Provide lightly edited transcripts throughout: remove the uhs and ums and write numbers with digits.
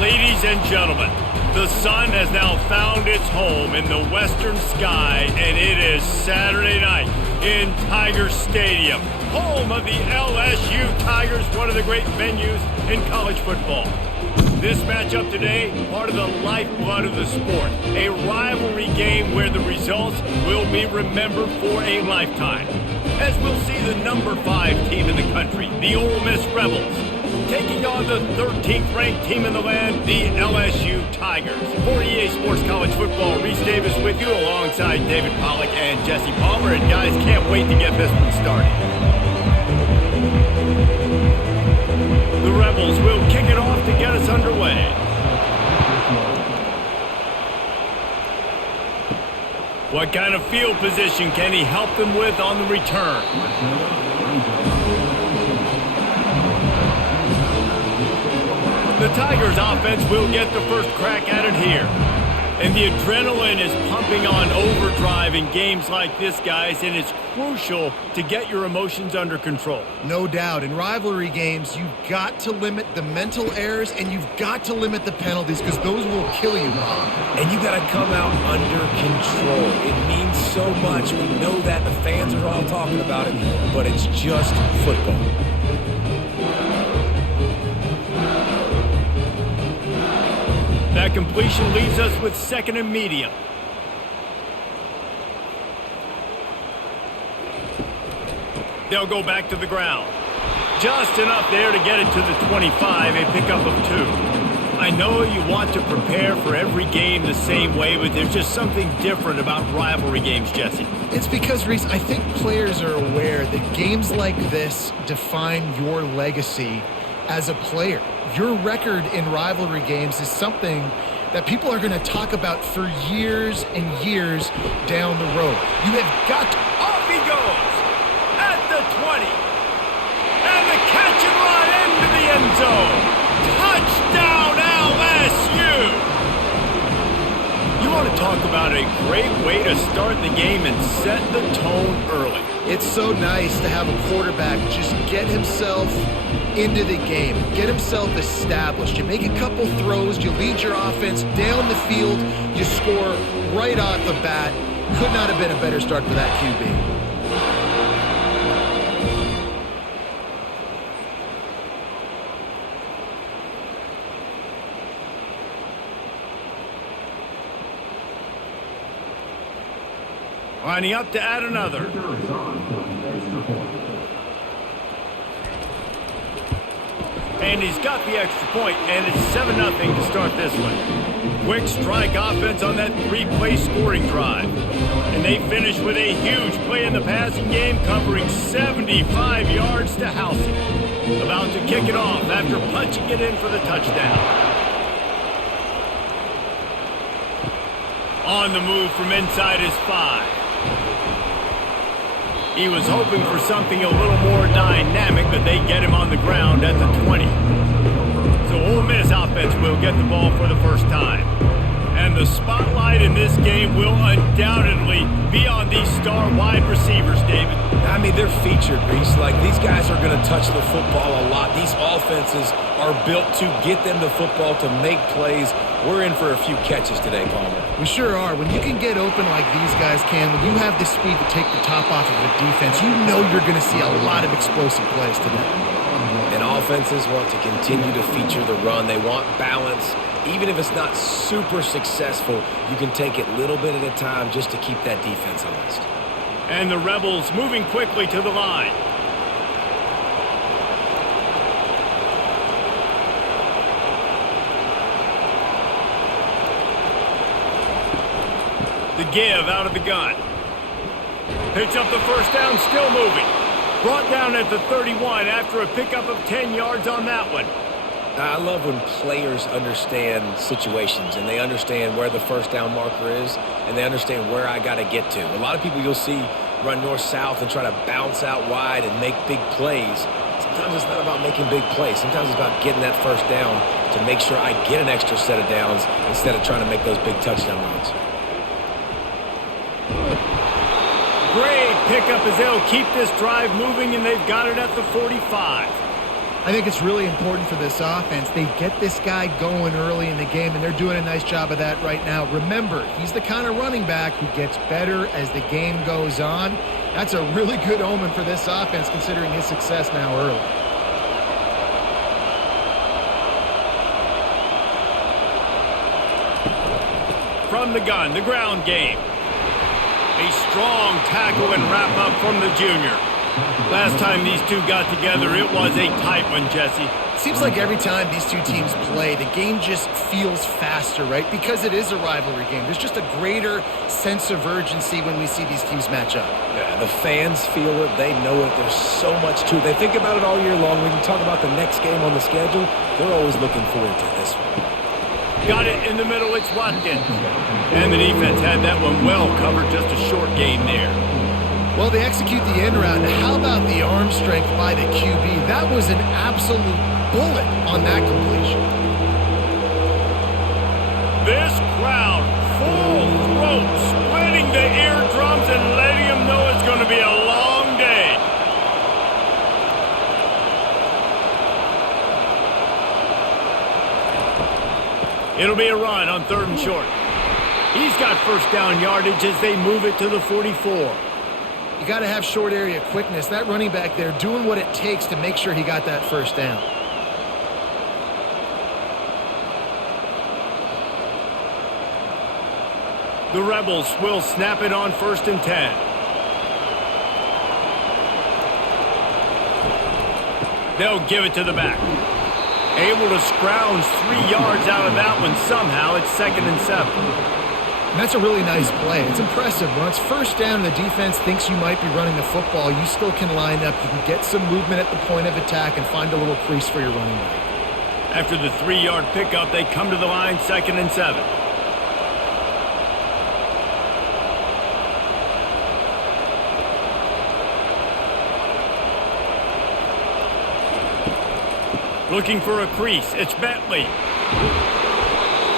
Ladies and gentlemen, the sun has now found its home in the western sky, and it is Saturday night in Tiger Stadium, home of the LSU Tigers, one of the great venues in college football. This matchup today, part of the lifeblood of the sport, a rivalry game where the results will be remembered for a lifetime. As we'll see the number 5 team in the country, the Ole Miss Rebels, taking on the 13th ranked team in the land, the LSU Tigers. For EA Sports College Football, Reese Davis with you alongside David Pollack and Jesse Palmer. And guys, can't wait to get this one started. The Rebels will kick it off to get us underway. What kind of field position can he help them with on the return? The Tigers offense will get the first crack at it here. And the adrenaline is pumping on overdrive in games like this, guys, and it's crucial to get your emotions under control. No doubt. In rivalry games, you've got to limit the mental errors and you've got to limit the penalties because those will kill you, Bob. And you got to come out under control. It means so much. We know that. The fans are all talking about it, but it's just football. That completion leaves us with second and medium. They'll go back to the ground. Just enough there to get it to the 25, a pickup of 2. I know you want to prepare for every game the same way, but there's just something different about rivalry games, Jesse. It's because, Reese, I think players are aware that games like this define your legacy as a player. Your record in rivalry games is something that people are going to talk about for years and years down the road. You have got to... Off he goes at the 20. And the catch and run into the end zone. Touchdown, LSU! You want to talk about a great way to start the game and set the tone early. It's so nice to have a quarterback just get himself into the game, get himself established. You make a couple throws, you lead your offense down the field, you score right off the bat. Could not have been a better start for that QB. Lining up to add another. And he's got the extra point, and it's 7-0 to start this one. Quick strike offense on that 3-play scoring drive. And they finish with a huge play in the passing game, covering 75 yards to house it. About to kick it off after punching it in for the touchdown. On the move from inside his 5. He was hoping for something a little more dynamic, but they get him on the ground at the 20. So Ole Miss offense will get the ball for the first time. And the spotlight in this game will undoubtedly be on these star wide receivers, David. I mean, they're featured, Reese. Like, these guys are going to touch the football a lot. These offenses are built to get them the football, to make plays. We're in for a few catches today, Palmer. We sure are. When you can get open like these guys can, when you have the speed to take the top off of a defense, you know you're going to see a lot of explosive plays today. And offenses want to continue to feature the run. They want balance. Even if it's not super successful, you can take it little bit at a time just to keep that defense honest. And the Rebels moving quickly to the line. The give out of the gun. Picks up the first down, still moving. Brought down at the 31 after a pickup of 10 yards on that one. I love when players understand situations and they understand where the first down marker is and they understand where I got to get to. A lot of people you'll see run north-south and try to bounce out wide and make big plays. Sometimes it's not about making big plays. Sometimes it's about getting that first down to make sure I get an extra set of downs instead of trying to make those big touchdown runs. Great pickup as they'll keep this drive moving, and they've got it at the 45. I think it's really important for this offense. They get this guy going early in the game, and they're doing a nice job of that right now. Remember, he's the kind of running back who gets better as the game goes on. That's a really good omen for this offense, considering his success now early. From the gun, the ground game. A strong tackle and wrap up from the junior. Last time these two got together, it was a tight one, Jesse. Seems like every time these two teams play, the game just feels faster, right? Because it is a rivalry game. There's just a greater sense of urgency when we see these teams match up. Yeah, the fans feel it. They know it. There's so much to it. They think about it all year long. We can talk about the next game on the schedule. They're always looking forward to this one. Got it in the middle, it's Watkins. And the defense had that one well covered, just a short game there. Well, they execute the end route. How about the arm strength by the QB? That was an absolute bullet on that completion. This crowd, full throat, splitting the eardrums and letting them know it's going to be a long day. It'll be a run on 3rd and short. He's got first down yardage as they move it to the 44. You got to have short area quickness. That running back there doing what it takes to make sure he got that first down. The Rebels will snap it on 1st and 10. They'll give it to the back. Able to scrounge 3 yards out of that one somehow. It's 2nd and 7. And that's a really nice play. It's impressive. When it's first down and the defense thinks you might be running the football, you still can line up. You can get some movement at the point of attack and find a little crease for your running back. After the 3-yard pickup, they come to the line, 2nd and 7. Looking for a crease, it's Bentley.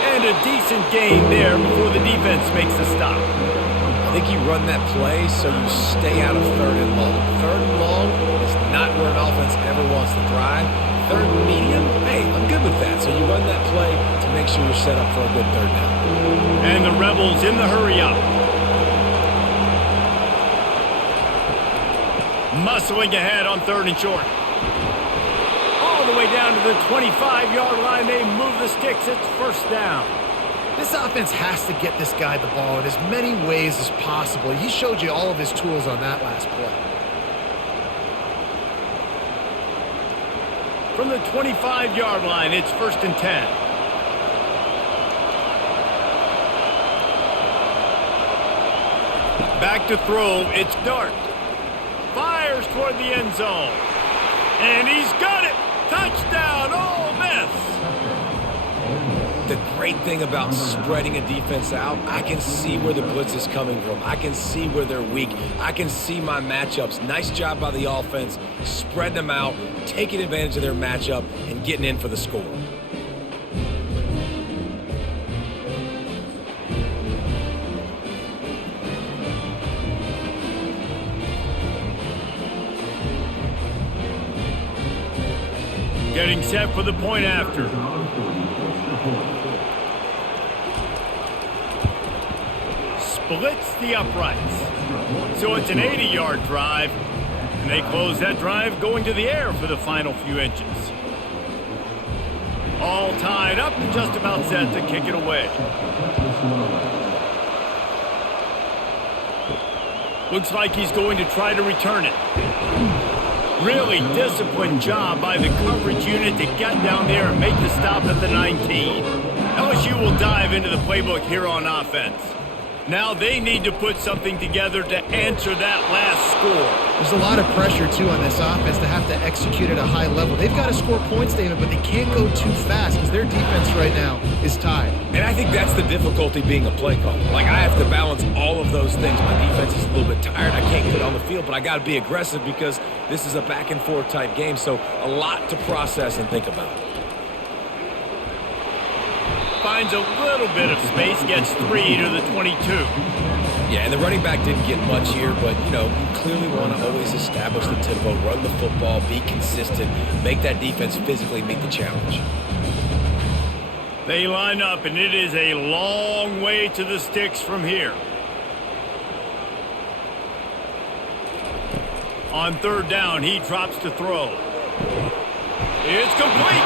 And a decent gain there before the defense makes the stop. I think you run that play so you stay out of 3rd and long. 3rd and long is not where an offense ever wants to thrive. 3rd and medium, hey, I'm good with that. So you run that play to make sure you're set up for a good 3rd down. And the Rebels in the hurry up. Muscling ahead on 3rd and short. All the way down to the 25-yard line, they move the sticks. It's 1st down. This offense has to get this guy the ball in as many ways as possible. He showed you all of his tools on that last play. From the 25-yard line, it's 1st and 10. Back to throw, it's Dart. Fires toward the end zone. And he's got it! Touchdown, Ole Miss! The great thing about spreading a defense out, I can see where the blitz is coming from. I can see where they're weak. I can see my matchups. Nice job by the offense, spreading them out, taking advantage of their matchup, and getting in for the score. Getting set for the point after. Splits the uprights. So it's an 80-yard drive. And they close that drive going to the air for the final few inches. All tied up and just about set to kick it away. Looks like he's going to try to return it. Really disciplined job by the coverage unit to get down there and make the stop at the 19. LSU will dive into the playbook here on offense. Now they need to put something together to answer that last score. There's a lot of pressure, too, on this offense to have to execute at a high level. They've got to score points, David, but they can't go too fast because their defense right now is tied. And I think that's the difficulty being a play caller. Like, I have to balance all of those things. My defense is a little bit tired. I can't get on the field, but I got to be aggressive because this is a back-and-forth type game, so a lot to process and think about. Finds a little bit of space, gets 3 to the 22. Yeah, and the running back didn't get much here, but, you clearly want to always establish the tempo, run the football, be consistent, make that defense physically meet the challenge. They line up, and it is a long way to the sticks from here. On third down, he drops to throw. It's complete.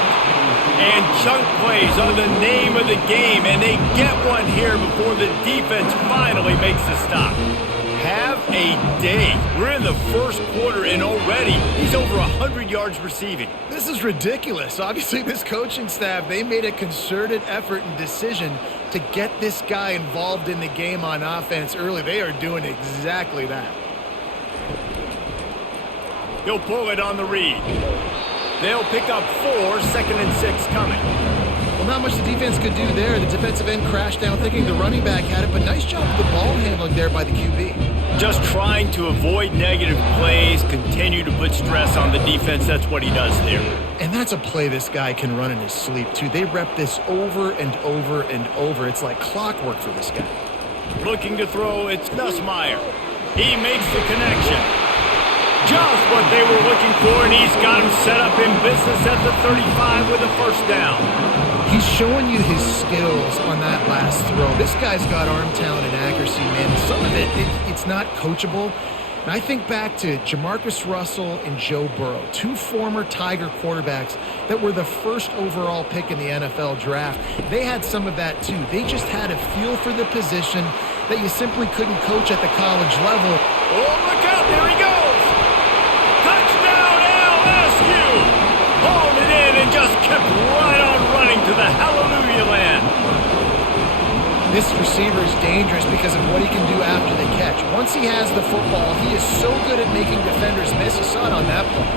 And chunk plays are the name of the game, and they get one here before the defense finally makes the stop. Have a day. We're in the first quarter, and already he's over 100 yards receiving. This is ridiculous. Obviously, this coaching staff, they made a concerted effort and decision to get this guy involved in the game on offense early. They are doing exactly that. He'll pull it on the read. They'll pick up 4, 2nd and 6 coming. Well, not much the defense could do there. The defensive end crashed down thinking the running back had it, but nice job with the ball handling there by the QB. Just trying to avoid negative plays, continue to put stress on the defense. That's what he does there. And that's a play this guy can run in his sleep, too. They rep this over and over and over. It's like clockwork for this guy. Looking to throw, it's Nussmeier. He makes the connection. Just what they were looking for, and he's got him set up in business at the 35 with a first down. He's showing you his skills on that last throw. This guy's got arm talent and accuracy, man. Some of it's not coachable. And I think back to Jamarcus Russell and Joe Burrow, 2 former Tiger quarterbacks that were the first overall pick in the NFL draft. They had some of that, too. They just had a feel for the position that you simply couldn't coach at the college level. Oh, look out. There he goes. Touchdown, LSU. Hauled it in and just kept right on running to the hallelujah land. This receiver is dangerous because of what he can do after the catch. Once he has the football, he is so good at making defenders miss. You saw it on that play.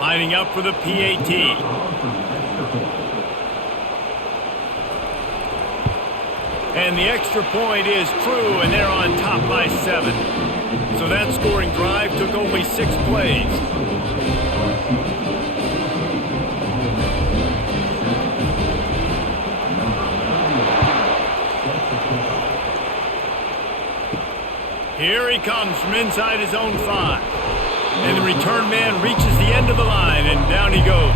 Lining up for the PAT. And the extra point is true, and they're on top by 7. So that scoring drive took only 6 plays. Here he comes from inside his own 5. And the return man reaches the end of the line, and down he goes.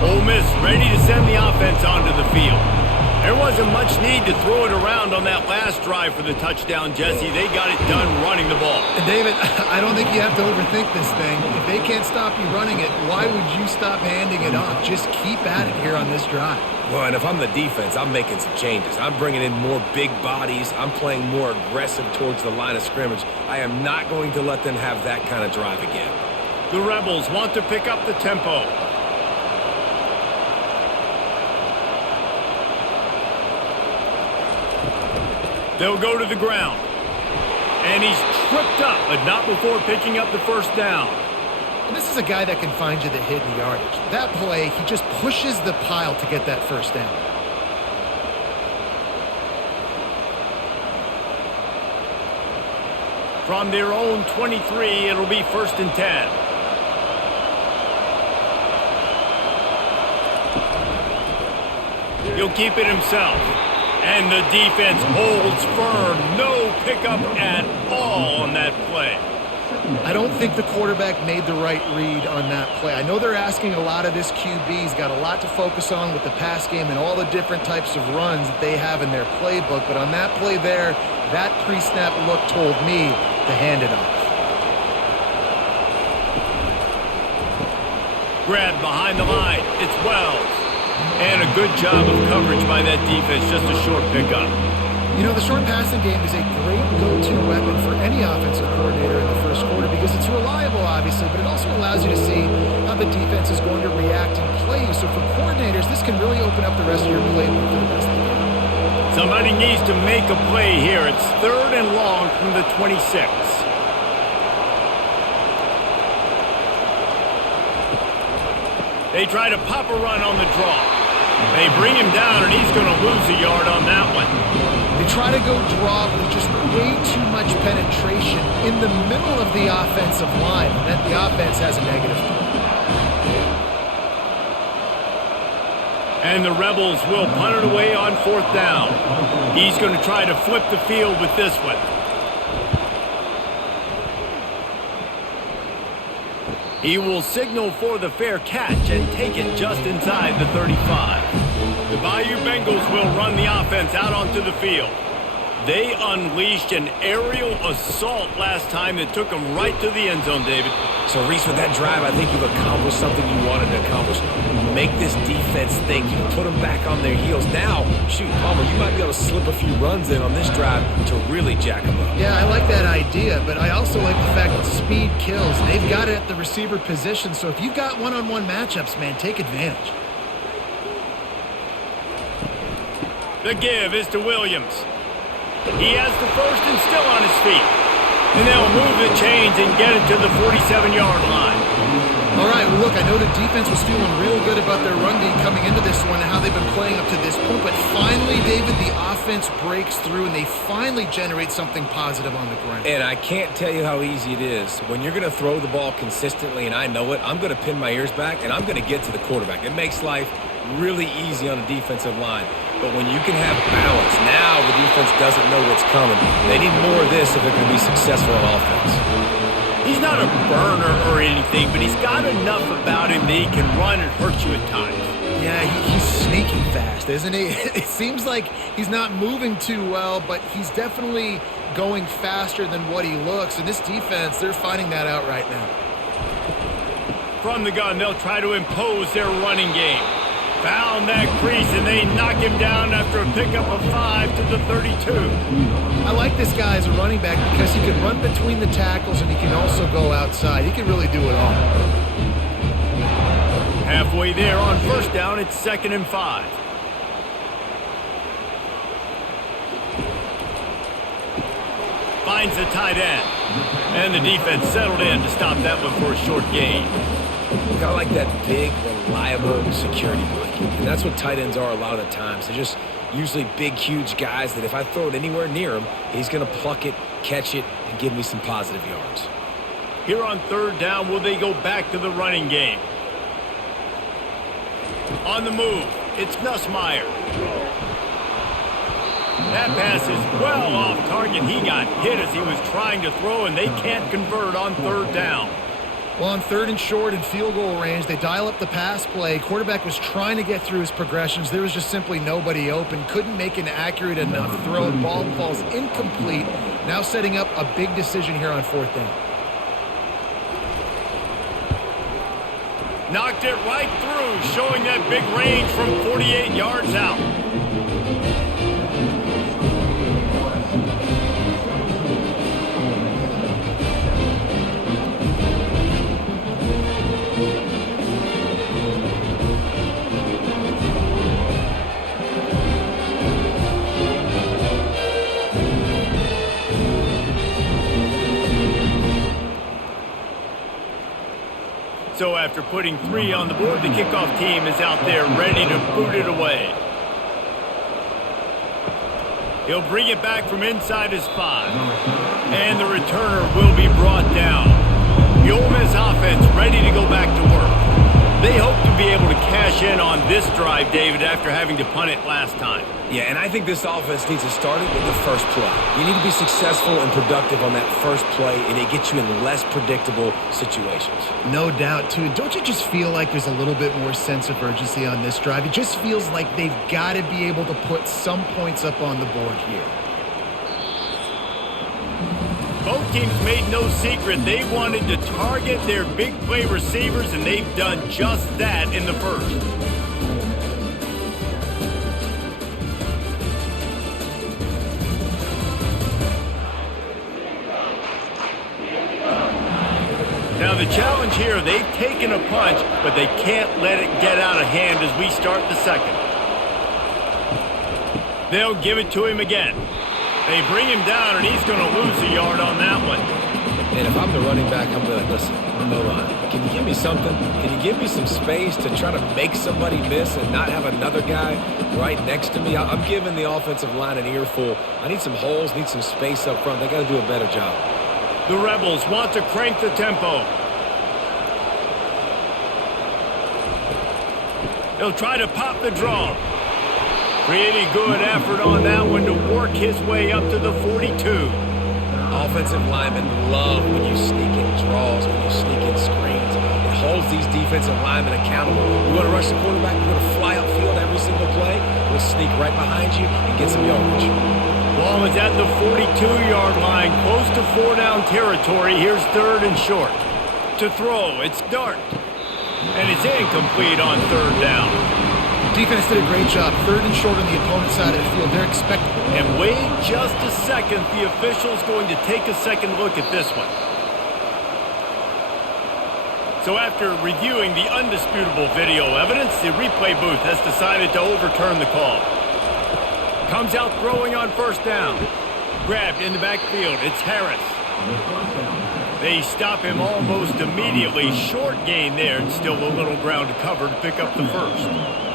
Ole Miss ready to send the offense onto the field. There wasn't much need to throw it around on that last drive for the touchdown, Jesse. They got it done running the ball. And David, I don't think you have to overthink this thing. If they can't stop you running it, why would you stop handing it off? Just keep at it here on this drive. Well, and if I'm the defense, I'm making some changes. I'm bringing in more big bodies. I'm playing more aggressive towards the line of scrimmage. I am not going to let them have that kind of drive again. The Rebels want to pick up the tempo. They'll go to the ground. And he's tripped up, but not before picking up the first down. And this is a guy that can find you the hidden yardage. That play, he just pushes the pile to get that first down. From their own 23, it'll be 1st and 10. He'll keep it himself. And the defense holds firm. No pickup at all on that play. I don't think the quarterback made the right read on that play. I know they're asking a lot of this QB. He's got a lot to focus on with the pass game and all the different types of runs that they have in their playbook. But on that play there, that pre-snap look told me to hand it off. Grabbed behind the line. It's Wells. And a good job of coverage by that defense. Just a short pickup. You know, the short passing game is a great go-to weapon for any offensive coordinator in the first quarter because it's reliable, obviously, but it also allows you to see how the defense is going to react and play you. So for coordinators, this can really open up the rest of your playbook for the rest of the game. Somebody needs to make a play here. It's 3rd and long from the 26. They try to pop a run on the draw. They bring him down, and he's going to lose a yard on that one. They try to go draw, but there's just way too much penetration in the middle of the offensive line, and then the offense has a negative play. And the Rebels will punt it away on 4th down. He's going to try to flip the field with this one. He will signal for the fair catch and take it just inside the 35. The Bayou Bengals will run the offense out onto the field. They unleashed an aerial assault last time that took them right to the end zone, David. So, Reese, with that drive, I think you've accomplished something you wanted to accomplish. Make this defense think. You put them back on their heels. Now, shoot, Palmer, you might be able to slip a few runs in on this drive to really jack them up. Yeah, I like that idea, but I also like the fact that speed kills. They've got it at the receiver position, so if you've got one-on-one matchups, man, take advantage. The give is to Williams. He has the first and still on his feet. And they'll move the chains and get it to the 47-yard line. All right, well, look, I know the defense was feeling real good about their run game coming into this one and how they've been playing up to this point, but finally, David, the offense breaks through and they finally generate something positive on the ground. And I can't tell you how easy it is. When you're going to throw the ball consistently, and I know it, I'm going to pin my ears back and I'm going to get to the quarterback. It makes life really easy on a defensive line. But when you can have balance, now the defense doesn't know what's coming. They need more of this if they're going to be successful on offense. He's not a burner or anything, but he's got enough about him that he can run and hurt you at times. Yeah, he's sneaky fast, isn't he? It seems like he's not moving too well, but he's definitely going faster than what he looks. And this defense, they're finding that out right now. From the gun, they'll try to impose their running game. Found that crease, and they knock him down after a pickup of 5 to the 32. I like this guy as a running back because he can run between the tackles and he can also go outside. He can really do it all. Halfway there on 1st down, it's 2nd and 5. Finds the tight end. And the defense settled in to stop that one for a short gain. Kind of like that big, reliable security blanket. And that's what tight ends are a lot of the times. They're just usually big, huge guys that if I throw it anywhere near him, he's going to pluck it, catch it, and give me some positive yards. Here on 3rd down, will they go back to the running game? On the move, it's Nussmeier. That pass is well off target. He got hit as he was trying to throw, and they can't convert on 3rd down. Well, on 3rd and short and field goal range, they dial up the pass play. Quarterback was trying to get through his progressions. There was just simply nobody open. Couldn't make an accurate enough throw. Ball falls incomplete. Now setting up a big decision here on 4th down. Knocked it right through, showing that big range from 48 yards out. So after putting 3 on the board, the kickoff team is out there ready to boot it away. He'll bring it back from inside his 5. And the returner will be brought down. The Ole Miss offense ready to go back to work. They hope to be able to cash in on this drive, David, after having to punt it last time. Yeah, and I think this offense needs to start it with the first play. You need to be successful and productive on that first play, and it gets you in less predictable situations. No doubt, too. Don't you just feel like there's a little bit more sense of urgency on this drive? It just feels like they've got to be able to put some points up on the board here. Both teams made no secret they wanted to target their big play receivers, and they've done just that in the first. Now the challenge here, they've taken a punch, but they can't let it get out of hand as we start the second. They'll give it to him again. They bring him down, and he's going to lose a yard on that one. And if I'm the running back, I'm going to listen, no line. Can you give me something? Can you give me some space to try to make somebody miss and not have another guy right next to me? I'm giving the offensive line an earful. I need some holes, need some space up front. They got to do a better job. The Rebels want to crank the tempo. He'll try to pop the draw. Pretty good effort on that one to work his way up to the 42. Offensive linemen love when you sneak in draws, when you sneak in screens. It holds these defensive linemen accountable. We're going to rush the quarterback. We're going to fly upfield every single play. We'll sneak right behind you and get some yardage. Ball is at the 42-yard line, close to 4-down territory. Here's 3rd and short. To throw, it's Dart. And it's incomplete on 3rd down. Defense did a great job. 3rd and short on the opponent's side of the field. They're expecting. And wait just a second. The official's going to take a second look at this one. So after reviewing the undisputable video evidence, the replay booth has decided to overturn the call. Comes out throwing on 1st down. Grabbed in the backfield. It's Harris. They stop him almost immediately. Short gain there, and still a little ground to cover to pick up the 1st.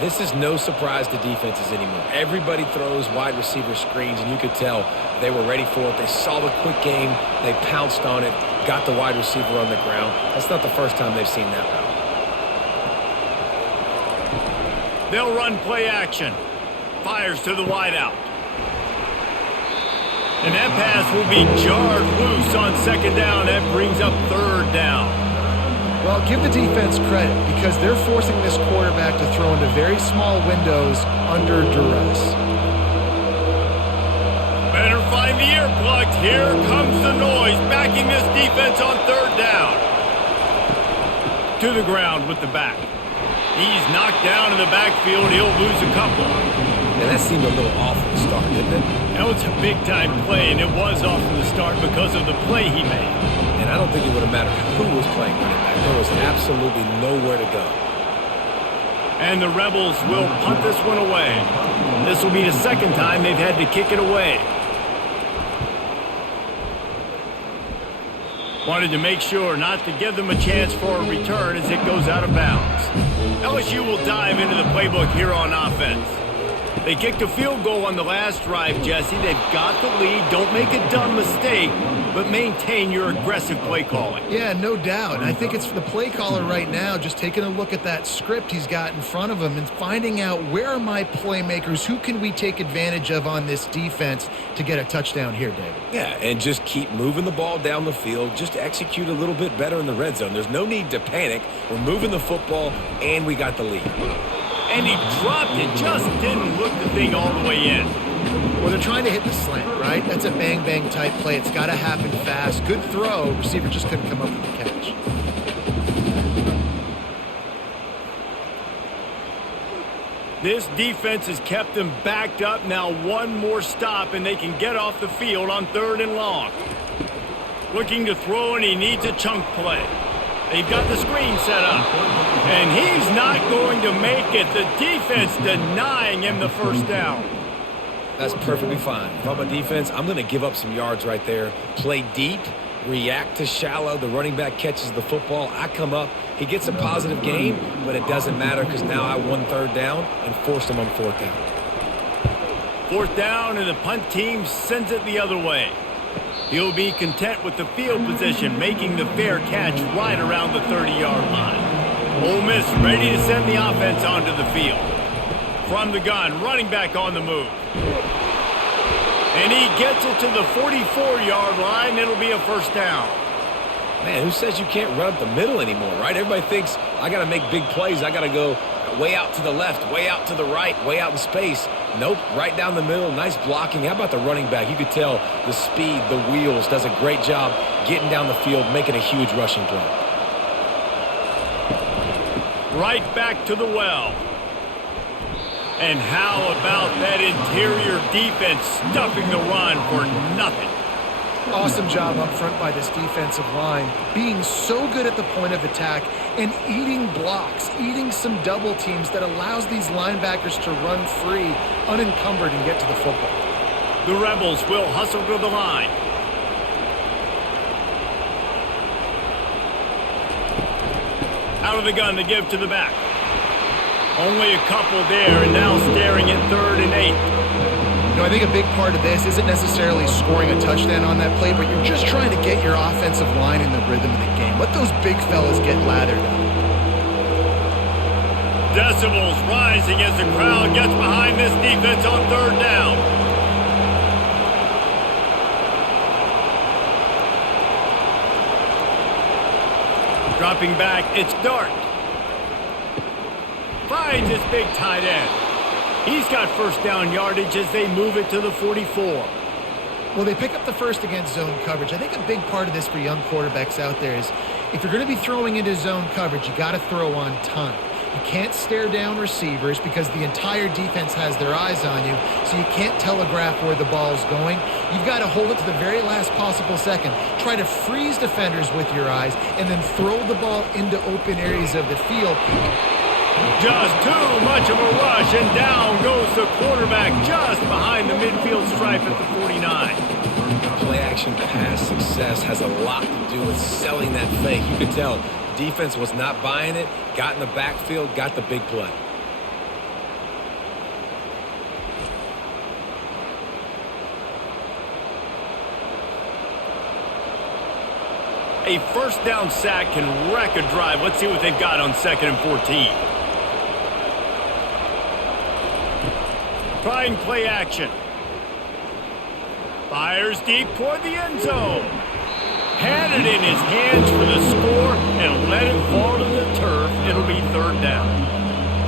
This is no surprise to defenses anymore. Everybody throws wide receiver screens, and you could tell they were ready for it. They saw the quick game. They pounced on it, got the wide receiver on the ground. That's not the first time they've seen that route. They'll run play action. Fires to the wideout. And that pass will be jarred loose on 2nd down. That brings up 3rd down. Well, give the defense credit because they're forcing this quarterback to throw into very small windows under duress. Better find the earplugs. Here comes the noise, backing this defense on 3rd down. To the ground with the back. He's knocked down in the backfield. He'll lose a couple. And that seemed a little off from the start, didn't it? That was a big-time play, and it was off from the start because of the play he made. And I don't think it would have mattered who was playing running back. There was absolutely nowhere to go. And the Rebels will punt this one away. This will be the 2nd time they've had to kick it away. Wanted to make sure not to give them a chance for a return as it goes out of bounds. LSU will dive into the playbook here on offense. They kicked a field goal on the last drive, Jesse. They've got the lead. Don't make a dumb mistake, but maintain your aggressive play calling. Yeah, no doubt. And I think it's the play caller right now just taking a look at that script he's got in front of him and finding out where are my playmakers, who can we take advantage of on this defense to get a touchdown here, David. Yeah, and just keep moving the ball down the field. Just execute a little bit better in the red zone. There's no need to panic. We're moving the football, and we got the lead. And he dropped it, just didn't look the thing all the way in. Well, they're trying to hit the slant, right? That's a bang-bang type play. It's got to happen fast. Good throw. Receiver just couldn't come up with the catch. This defense has kept them backed up. Now one more stop, and they can get off the field on 3rd and long. Looking to throw, and he needs a chunk play. They've got the screen set up. And he's not going to make it. The defense denying him the 1st down. That's perfectly fine. If I'm a defense, I'm going to give up some yards right there. Play deep, react to shallow. The running back catches the football. I come up. He gets a positive gain, but it doesn't matter because now I won 3rd down and forced him on 4th down. 4th down, and the punt team sends it the other way. He'll be content with the field position, making the fair catch right around the 30-yard line. Ole Miss ready to send the offense onto the field. From the gun, running back on the move. And he gets it to the 44-yard line. It'll be a 1st down. Man, who says you can't run up the middle anymore, right? Everybody thinks I got to make big plays. I got to go way out to the left, way out to the right, way out in space. Nope, right down the middle. Nice blocking. How about the running back? You could tell the speed, the wheels, does a great job getting down the field, making a huge rushing play. Right back to the well. And how about that interior defense stuffing the run for nothing? Awesome job up front by this defensive line, being so good at the point of attack and eating blocks, eating some double teams that allows these linebackers to run free, unencumbered, and get to the football. The Rebels will hustle to the line. Out of the gun to give to the back. Only a couple there, and now staring at 3rd and 8. You know, I think a big part of this isn't necessarily scoring a touchdown on that play, but you're just trying to get your offensive line in the rhythm of the game. Let those big fellas get lathered up. Decibels rising as the crowd gets behind this defense on 3rd down. Dropping back, it's Dart. Finds his big tight end. He's got first down yardage as they move it to the 44. Well, they pick up the first against zone coverage. I think a big part of this for young quarterbacks out there is if you're going to be throwing into zone coverage, you got to throw on time. You can't stare down receivers because the entire defense has their eyes on you, so you can't telegraph where the ball's going. You've got to hold it to the very last possible second. Try to freeze defenders with your eyes and then throw the ball into open areas of the field. Just too much of a rush, and down goes the quarterback just behind the midfield stripe at the 49. Play-action pass success has a lot to do with selling that fake. You could tell defense was not buying it, got in the backfield, got the big play. A first down sack can wreck a drive. Let's see what they've got on 2nd and 14. Trying play action. Fires deep toward the end zone. Had it in his hands for the score and let it fall to the turf. It'll be 3rd down.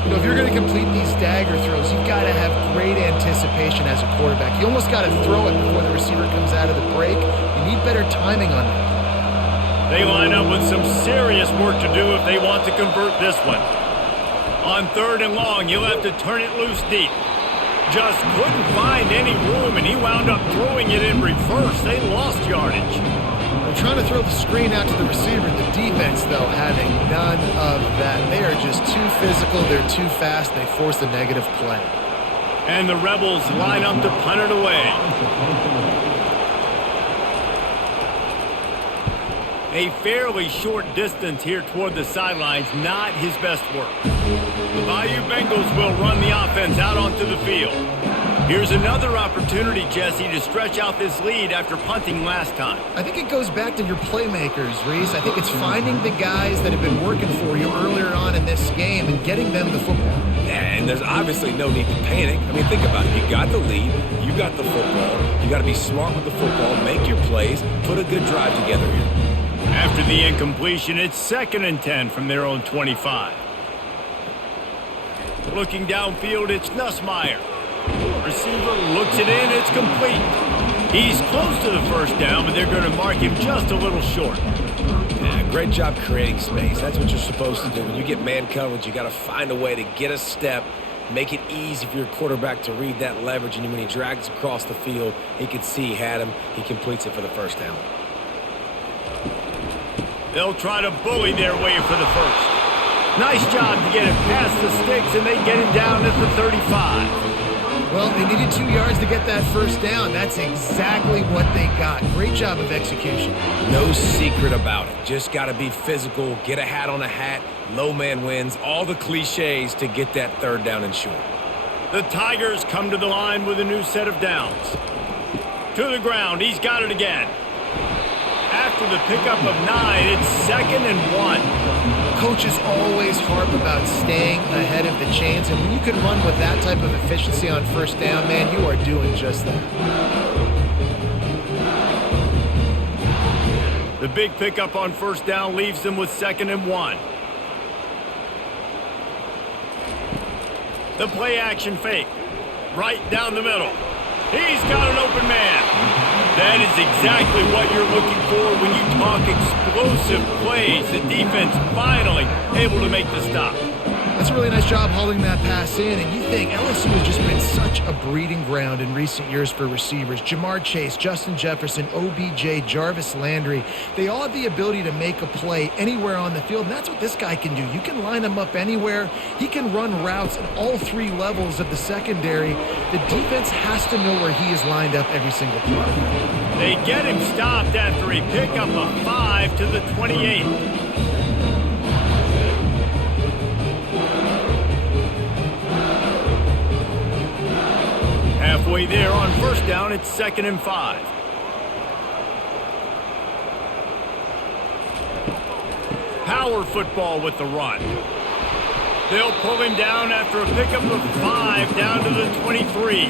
You know, if you're going to complete these dagger throws, you've got to have great anticipation as a quarterback. You almost got to throw it before the receiver comes out of the break. You need better timing on that. They line up with some serious work to do if they want to convert this one. On 3rd and long, you'll have to turn it loose deep. Just couldn't find any room, and he wound up throwing it in reverse. They lost yardage. They're trying to throw the screen out to the receiver. The defense, though, having none of that. They are just too physical. They're too fast. They force a negative play. And the Rebels line up to punt it away. A fairly short distance here toward the sidelines, not his best work. The Bayou Bengals will run the offense out onto the field. Here's another opportunity, Jesse, to stretch out this lead after punting last time. I think it goes back to your playmakers, Reese. I think it's finding the guys that have been working for you earlier on in this game and getting them the football. Yeah, and there's obviously no need to panic. I mean, think about it. You got the lead. You got the football. You got to be smart with the football, make your plays, put a good drive together here. After the incompletion, it's 2nd and 10 from their own 25. Looking downfield, it's Nussmeier. Receiver looks it in, it's complete. He's close to the first down, but they're going to mark him just a little short. Yeah, great job creating space. That's what you're supposed to do. When you get man coverage, you got to find a way to get a step, make it easy for your quarterback to read that leverage, and when he drags across the field, he can see he had him. He completes it for the first down. They'll try to bully their way for the first. Nice job to get it past the sticks, and they get it down at the 35. Well, they needed 2 yards to get that first down. That's exactly what they got. Great job of execution. No secret about it. Just got to be physical, get a hat on a hat, low man wins, all the cliches to get that 3rd down and short. The Tigers come to the line with a new set of downs. To the ground, he's got it again. After the pickup of 9, it's 2nd and 1. Coaches always harp about staying ahead of the chains, and when you can run with that type of efficiency on first down, man, you are doing just that. The big pickup on first down leaves them with 2nd and 1. The play action fake. Right down the middle. He's got an open man. That is exactly what you're looking for when you talk explosive plays. The defense finally able to make the stop. That's a really nice job holding that pass in, and you think LSU has just been such a breeding ground in recent years for receivers. Jamar Chase, Justin Jefferson, OBJ, Jarvis Landry, they all have the ability to make a play anywhere on the field, and that's what this guy can do. You can line him up anywhere. He can run routes at all three levels of the secondary. The defense has to know where he is lined up every single play. They get him stopped after he picked up a 5 to the 28. Halfway there on first down, it's 2nd and 5. Power football with the run. They'll pull him down after a pickup of 5 down to the 23.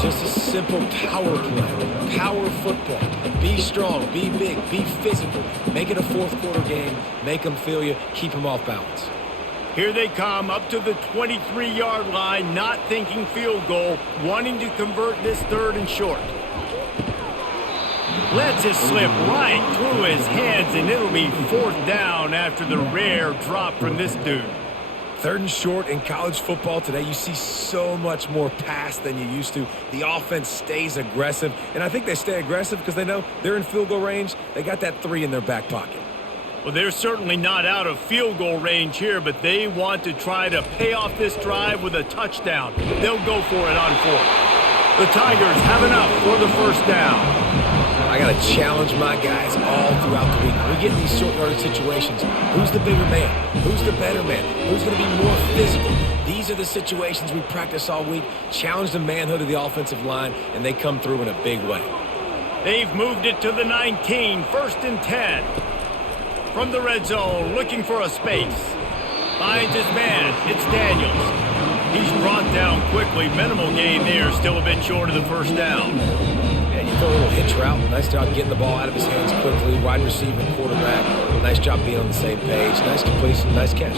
Just a simple power play. Power football. Be strong, be big, be physical. Make it a fourth quarter game. Make them feel you. Keep them off balance. Here they come up to the 23-yard line, not thinking field goal, wanting to convert this 3rd and short. Lets it slip right through his hands, and it'll be 4th down after the rare drop from this dude. 3rd and short in college football today, you see so much more pass than you used to. The offense stays aggressive, and I think they stay aggressive because they know they're in field goal range. They got that 3 in their back pocket. Well, they're certainly not out of field goal range here, but they want to try to pay off this drive with a touchdown. They'll go for it on 4th. The Tigers have enough for the 1st down. I got to challenge my guys all throughout the week. We get in these short yardage situations. Who's the bigger man? Who's the better man? Who's going to be more physical? These are the situations we practice all week. Challenge the manhood of the offensive line, and they come through in a big way. They've moved it to the 19, 1st and 10. From the red zone, looking for a space. Finds his man. It's Daniels. He's brought down quickly. Minimal gain there. Still a bit short of the 1st down. And you throw a little hitch route. Nice job getting the ball out of his hands quickly. Wide receiver, quarterback. Nice job being on the same page. Nice completion. Nice catch.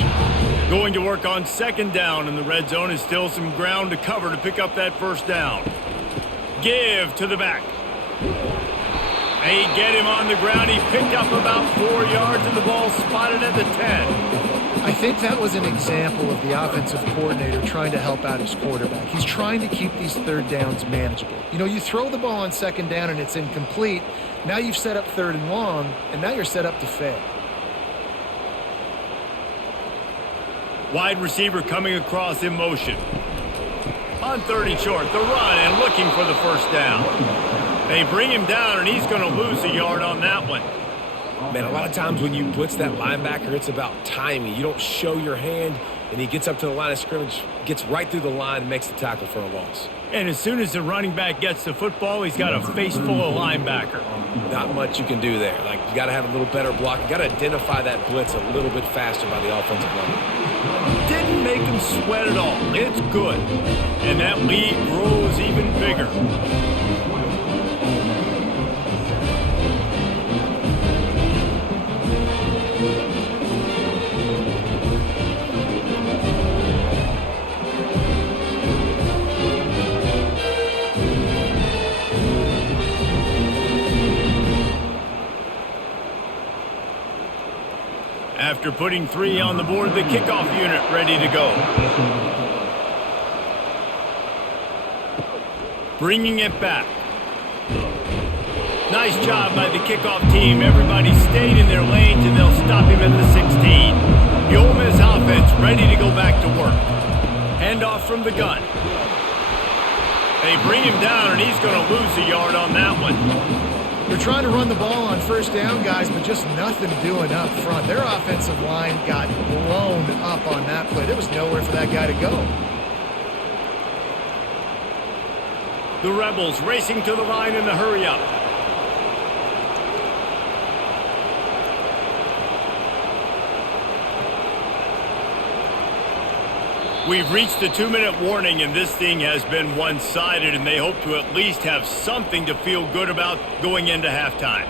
Going to work on 2nd down in the red zone. Is still some ground to cover to pick up that 1st down. Give to the back. They get him on the ground. He picked up about 4 yards, and the ball spotted at the 10. I think that was an example of the offensive coordinator trying to help out his quarterback. He's trying to keep these 3rd downs manageable. You know, you throw the ball on 2nd down and it's incomplete. Now you've set up 3rd and long, and now you're set up to fail. Wide receiver coming across in motion. On 3rd and short, the run and looking for the 1st down. They bring him down, and he's going to lose a yard on that one. Man, a lot of times when you blitz that linebacker, it's about timing. You don't show your hand, and he gets up to the line of scrimmage, gets right through the line, and makes the tackle for a loss. And as soon as the running back gets the football, he's got a face full of linebacker. Not much you can do there. Like, you got to have a little better block. You got to identify that blitz a little bit faster by the offensive line. Didn't make him sweat at all. It's good. And that lead grows even bigger. After putting 3 on the board, the kickoff unit ready to go. Bringing it back. Nice job by the kickoff team. Everybody stayed in their lanes, and they'll stop him at the 16. The Ole Miss offense ready to go back to work. Handoff from the gun. They bring him down, and he's going to lose a yard on that one. They're trying to run the ball on 1st down, guys, but just nothing doing up front. Their offensive line got blown up on that play. There was nowhere for that guy to go. The Rebels racing to the line in the hurry-up. We've reached the 2-minute warning, and this thing has been one-sided, and they hope to at least have something to feel good about going into halftime.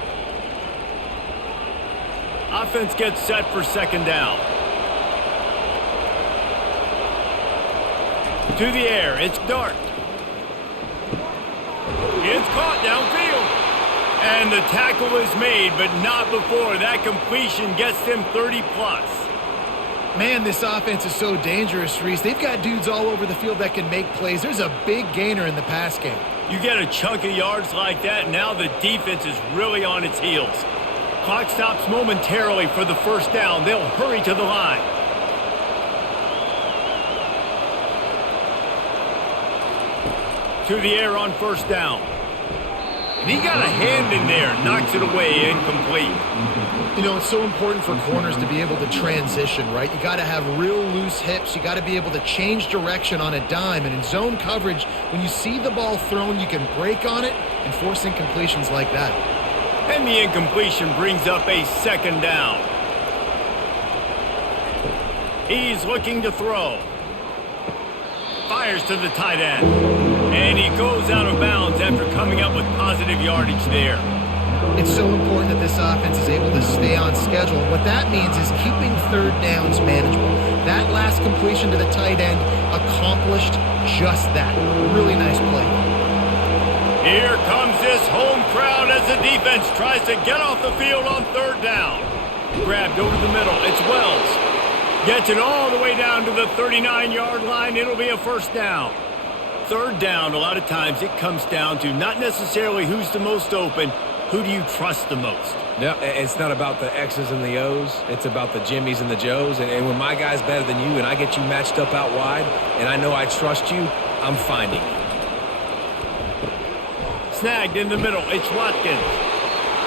Offense gets set for 2nd down. To the air, it's Dart. It's caught downfield. And the tackle is made, but not before that completion gets them 30+. Man, this offense is so dangerous, Reese. They've got dudes all over the field that can make plays. There's a big gainer in the pass game. You get a chunk of yards like that, now the defense is really on its heels. Clock stops momentarily for the first down. They'll hurry to the line. To the air on first down. And he got a hand in there, knocks it away, incomplete. You know, it's so important for corners to be able to transition, right? You got to have real loose hips. You got to be able to change direction on a dime. And in zone coverage, when you see the ball thrown, you can break on it and force incompletions like that. And the incompletion brings up a second down. He's looking to throw. Fires to the tight end. And he goes out of bounds after coming up with positive yardage there. It's so important that this offense is able to stay on schedule. And what that means is keeping third downs manageable. That last completion to the tight end accomplished just that. Really nice play. Here comes this home crowd as the defense tries to get off the field on third down. Grabbed over the middle. It's Wells. Gets it all the way down to the 39-yard line. It'll be a first down. Third down, a lot of times it comes down to not necessarily who's the most open, who do you trust the most? No, it's not about the X's and the O's. It's about the Jimmies and the Joes. And when my guy's better than you and I get you matched up out wide and I know I trust you, I'm finding you. Snagged in the middle. It's Watkins.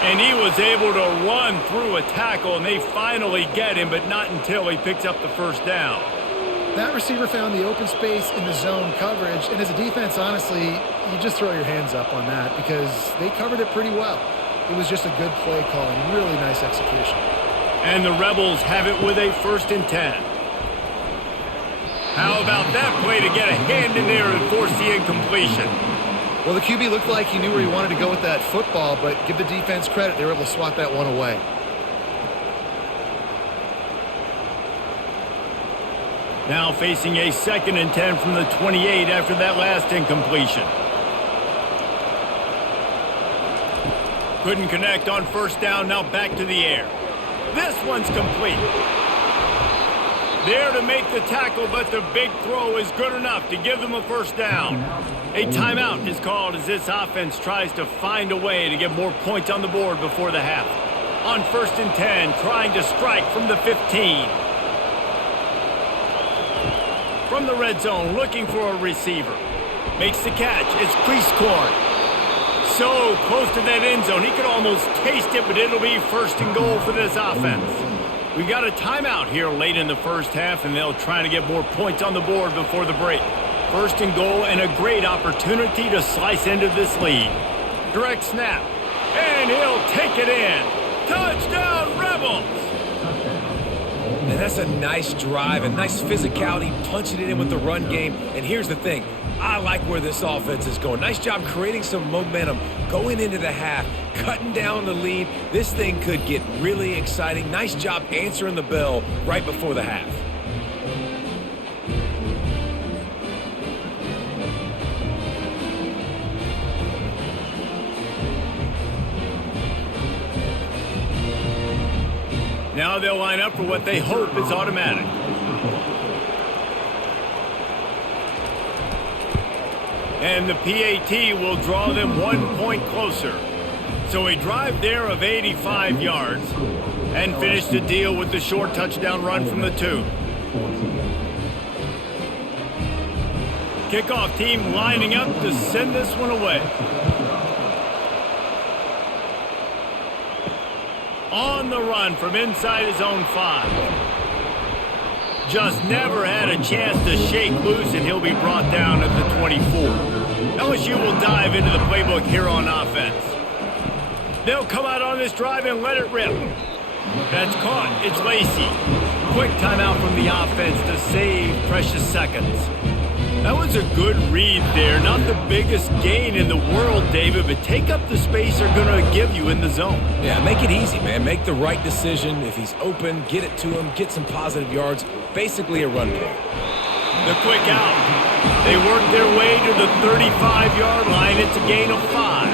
And he was able to run through a tackle, and they finally get him, but not until he picks up the first down. That receiver found the open space in the zone coverage, and as a defense, honestly, you just throw your hands up on that because they covered it pretty well. It was just a good play call and really nice execution. And the Rebels have it with a 1st and 10. How about that play to get a hand in there and force the incompletion? Well, the QB looked like he knew where he wanted to go with that football, but give the defense credit. They were able to swat that one away. Now facing a 2nd and 10 from the 28 after that last incompletion. Couldn't connect on first down, now back to the air. This one's complete. There to make the tackle, but the big throw is good enough to give them a first down. A timeout is called as this offense tries to find a way to get more points on the board before the half. On 1st and 10, trying to strike from the 15. From the red zone, looking for a receiver. Makes the catch. It's Cleescorn. So close to that end zone. He could almost taste it, but it'll be 1st and goal for this offense. We got a timeout here late in the first half, and they'll try to get more points on the board before the break. 1st and goal, and a great opportunity to slice into this lead. Direct snap, and he'll take it in. Touchdown, Rebels! And that's a nice drive, a nice physicality, punching it in with the run game. And here's the thing. I like where this offense is going. Nice job creating some momentum, going into the half, cutting down the lead. This thing could get really exciting. Nice job answering the bell right before the half. Now they'll line up for what they hope is automatic. And the PAT will draw them 1 point closer. So a drive there of 85 yards and finish the deal with the short touchdown run from the 2. Kickoff team lining up to send this one away. On the run from inside his own 5. Just never had a chance to shake loose, and he'll be brought down at the 24. LSU will dive into the playbook here on offense. They'll come out on this drive and let it rip. That's caught. It's Lacey. Quick timeout from the offense to save precious seconds. That was a good read there. Not the biggest gain in the world, David, but take up the space they're going to give you in the zone. Yeah, make it easy, man. Make the right decision. If he's open, get it to him, get some positive yards. Basically a run play. The quick out. They work their way to the 35-yard line. It's a gain of 5.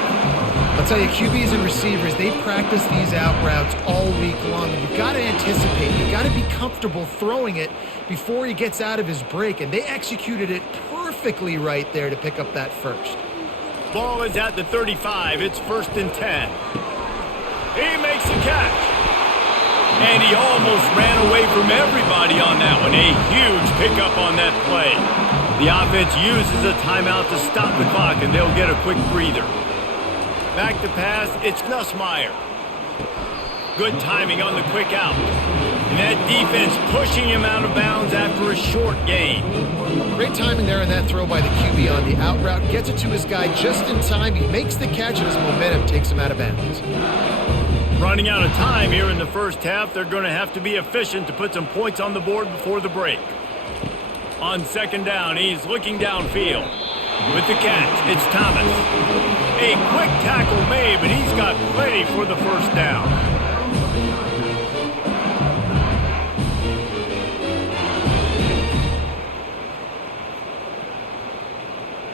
I'll tell you, QBs and receivers, they practice these out routes all week long. You've got to anticipate. You've got to be comfortable throwing it before he gets out of his break, and they executed it perfectly right there to pick up that first. Ball is at the 35. It's 1st and 10. He makes the catch. And he almost ran away from everybody on that one. A huge pickup on that play. The offense uses a timeout to stop the clock, and they'll get a quick breather. Back to pass, it's Nussmeier. Good timing on the quick out. And that defense pushing him out of bounds after a short gain. Great timing there in that throw by the QB on the out route. Gets it to his guy just in time. He makes the catch, and his momentum takes him out of bounds. Running out of time here in the first half. They're going to have to be efficient to put some points on the board before the break. On 2nd down, he's looking downfield. With the catch, it's Thomas. A quick tackle made, but he's got plenty for the first down.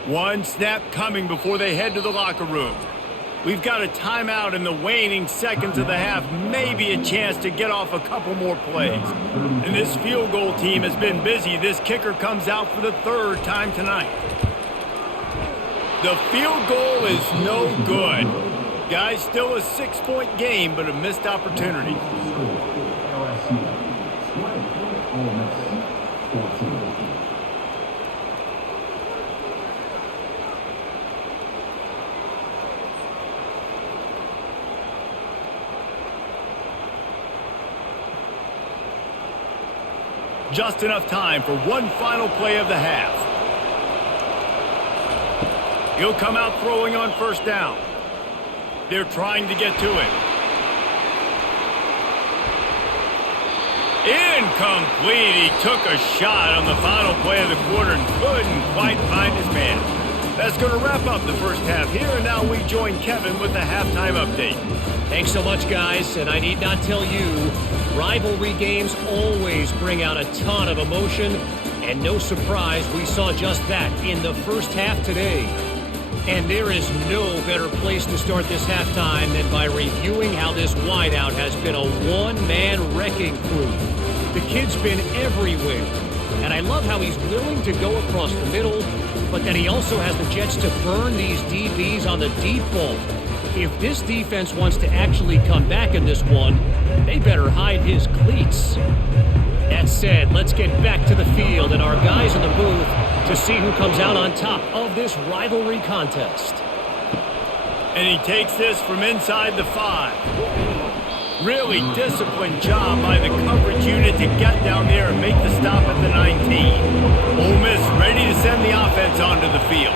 One snap coming before they head to the locker room. We've got a timeout in the waning seconds of the half, maybe a chance to get off a couple more plays. And this field goal team has been busy. This kicker comes out for the 3rd time tonight. The field goal is no good. Guys, still a 6-point game, but a missed opportunity. LSU 20, Ole Miss 14. Just enough time for one final play of the half. He'll come out throwing on 1st down. They're trying to get to it. Incomplete. He took a shot on the final play of the quarter and couldn't quite find his man. That's going to wrap up the first half here, and now we join Kevin with the halftime update. Thanks so much, guys, and I need not tell you, rivalry games always bring out a ton of emotion, and no surprise, we saw just that in the first half today. And there is no better place to start this halftime than by reviewing how this wideout has been a one-man wrecking crew. The kid's been everywhere, and I love how he's willing to go across the middle, but then he also has the jets to burn these DBs on the deep ball. If this defense wants to actually come back in this one, they better hide his cleats. That said, let's get back to the field and our guys in the booth to see who comes out on top of this rivalry contest. And he takes this from inside the 5. Really disciplined job by the coverage unit to get down there and make the stop at the 19. Ole Miss ready to send the offense onto the field.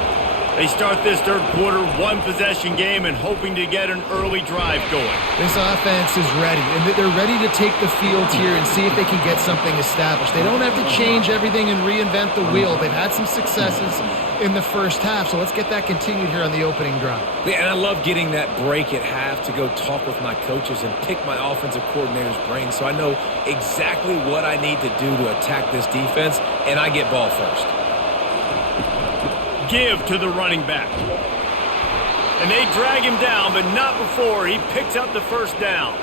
They start this 3rd quarter, 1-possession game, and hoping to get an early drive going. This offense is ready, and they're ready to take the field here and see if they can get something established. They don't have to change everything and reinvent the wheel. They've had some successes in the first half, so let's get that continued here on the opening drive. Yeah, and I love getting that break at half to go talk with my coaches and pick my offensive coordinator's brain so I know exactly what I need to do to attack this defense, and I get ball first. Give to the running back. And they drag him down, but not before he picks up the 1st down.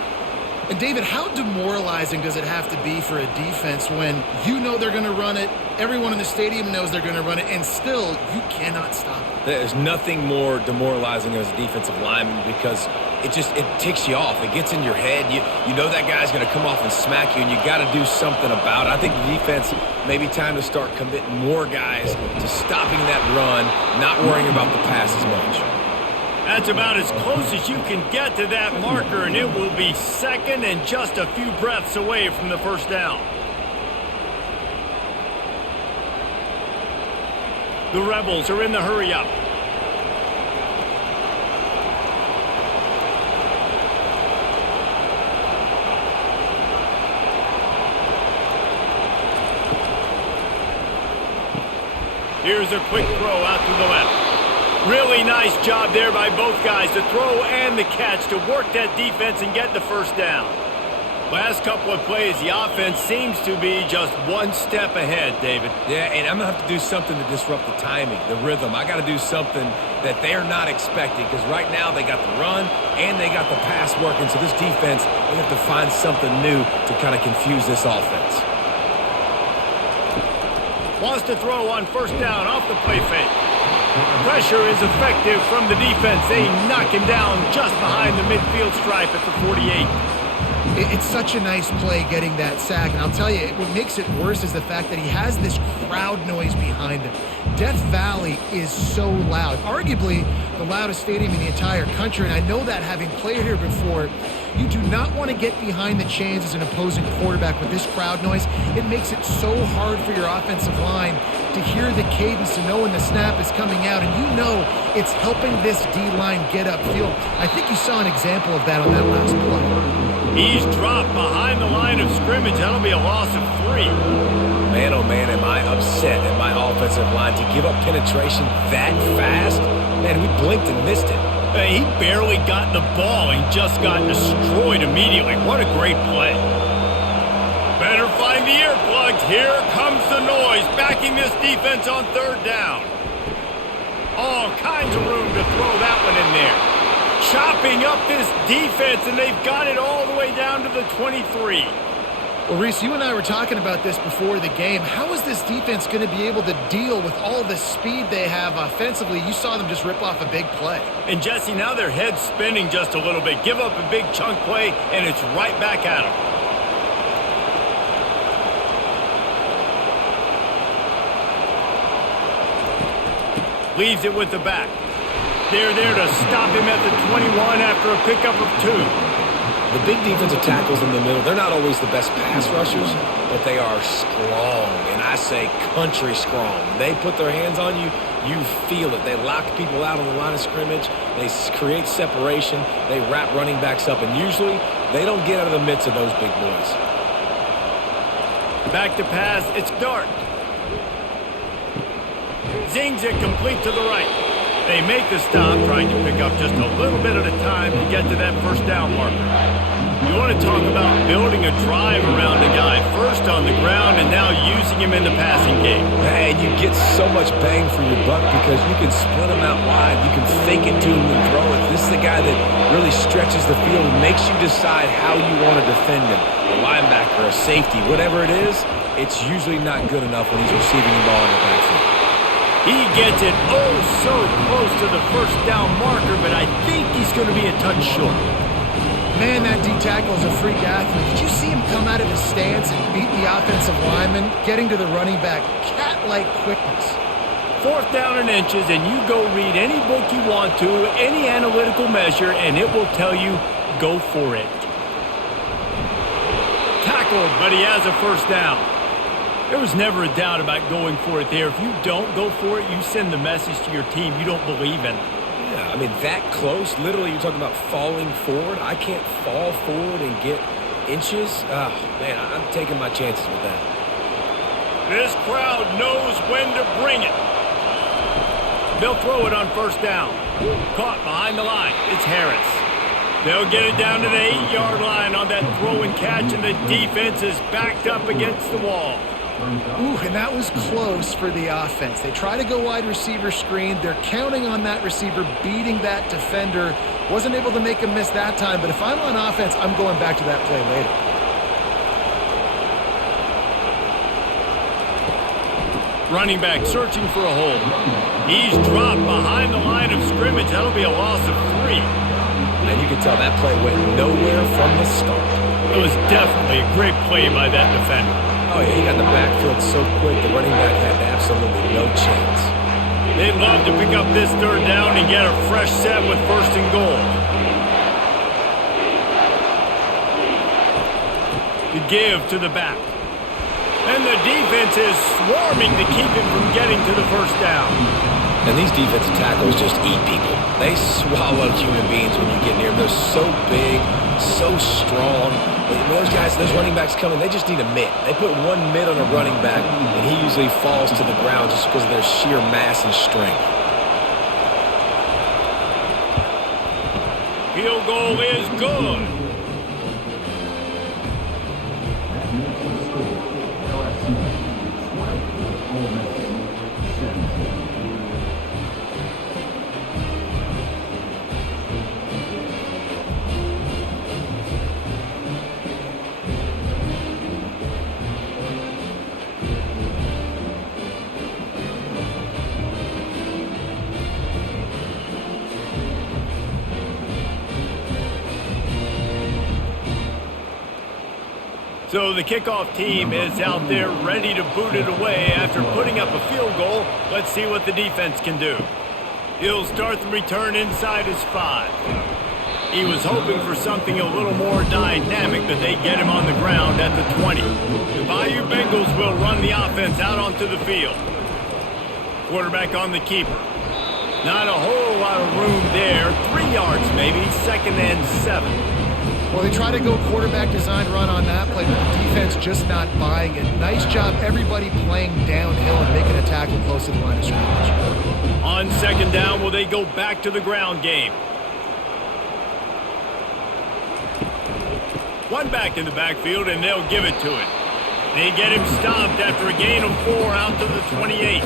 And David, how demoralizing does it have to be for a defense when you know they're going to run it, everyone in the stadium knows they're going to run it, and still you cannot stop it? There's nothing more demoralizing as a defensive lineman because it ticks you off. It gets in your head. You know that guy's going to come off and smack you, and you got to do something about it. I think the defense maybe time to start committing more guys to stopping that run, not worrying about the pass as much. That's about as close as you can get to that marker, and it will be 2nd and just a few breaths away from the 1st down. The Rebels are in the hurry-up. Here's a quick throw out to the left. Really nice job there by both guys to throw and the catch to work that defense and get the 1st down. Last couple of plays, the offense seems to be just one step ahead, David. Yeah, and I'm going to have to do something to disrupt the timing, the rhythm. I got to do something that they're not expecting because right now they got the run and they got the pass working. So this defense, they have to find something new to kind of confuse this offense. Wants to throw on first down off the play fake. Pressure is effective from the defense. They knock him down just behind the midfield stripe at the 48. It's such a nice play getting that sack. And I'll tell you, what makes it worse is the fact that he has this crowd noise behind him. Death Valley is so loud. Arguably the loudest stadium in the entire country. And I know that having played here before, you do not want to get behind the chains as an opposing quarterback with this crowd noise. It makes it so hard for your offensive line to hear the cadence, to know when the snap is coming out. And you know it's helping this D-line get upfield. I think you saw an example of that on that last play. He's dropped behind the line of scrimmage. That'll be a loss of 3. Man, oh man, am I upset at my offensive line to give up penetration that fast? Man, we blinked and missed it. He barely got the ball and just got destroyed immediately. What a great play. Better find the earplugs. Here comes the noise, backing this defense on third down. All kinds of room to throw that one in there. Chopping up this defense, and they've got it all the way down to the 23. Well, Reese, you and I were talking about this before the game. How is this defense going to be able to deal with all the speed they have offensively? You saw them just rip off a big play. And, Jesse, now their head's spinning just a little bit. Give up a big chunk play, and it's right back at them. Leaves it with the back. They're there to stop him at the 21 after a pickup of 2. The big defensive tackles in the middle, they're not always the best pass rushers, but they are strong, and I say country strong. When they put their hands on you, you feel it. They lock people out on the line of scrimmage. They create separation. They wrap running backs up, and usually they don't get out of the midst of those big boys. Back to pass. It's Dart. Zings it complete to the right. They make the stop, trying to pick up just a little bit at a time to get to that first down marker. You want to talk about building a drive around a guy, first on the ground and now using him in the passing game. And you get so much bang for your buck because you can split him out wide. You can fake it to him and throw it. This is the guy that really stretches the field and makes you decide how you want to defend him. A linebacker, a safety, whatever it is, it's usually not good enough when he's receiving the ball in the backfield. He gets it oh so close to the first down marker, but I think he's going to be a touch short. Man, that D-tackle is a freak athlete. Did you see him come out of his stance and beat the offensive lineman, getting to the running back? Cat-like quickness. 4th down and inches, and you go read any book you want to, any analytical measure, and it will tell you, go for it. Tackled, but he has a first down. There was never a doubt about going for it there. If you don't go for it, you send the message to your team you don't believe in it. Yeah, I mean, that close, literally you're talking about falling forward. I can't fall forward and get inches. Oh, man, I'm taking my chances with that. This crowd knows when to bring it. They'll throw it on first down. Caught behind the line. It's Harris. They'll get it down to the 8-yard line on that throw and catch, and the defense is backed up against the wall. Ooh, and that was close for the offense. They try to go wide receiver screen. They're counting on that receiver beating that defender. Wasn't able to make him miss that time, but if I'm on offense, I'm going back to that play later. Running back searching for a hole. He's dropped behind the line of scrimmage. That'll be a loss of 3. And you can tell that play went nowhere from the start. It was definitely a great play by that defender. Oh, yeah, he got the backfield so quick, the running back had absolutely no chance. They'd love to pick up this 3rd down and get a fresh set with 1st and goal. The give to the back. And the defense is swarming to keep him from getting to the first down. And these defensive tackles just eat people. They swallow human beings when you get near them. They're so big, so strong. When those guys, those running backs come in, they just need a mitt. They put one mitt on a running back, and he usually falls to the ground just because of their sheer mass and strength. Field goal is good. So the kickoff team is out there ready to boot it away after putting up a field goal. Let's see what the defense can do. He'll start the return inside his 5. He was hoping for something a little more dynamic, but they get him on the ground at the 20. The Bayou Bengals will run the offense out onto the field. Quarterback on the keeper. Not a whole lot of room there. 3 yards maybe, 2nd and 7. Well, they try to go quarterback design run on that play, but the defense just not buying it. Nice job everybody playing downhill and making a tackle close to the line of scrimmage. On 2nd down, will they go back to the ground game? One back in the backfield, and they'll give it to it. They get him stopped after a gain of 4 out to the 28.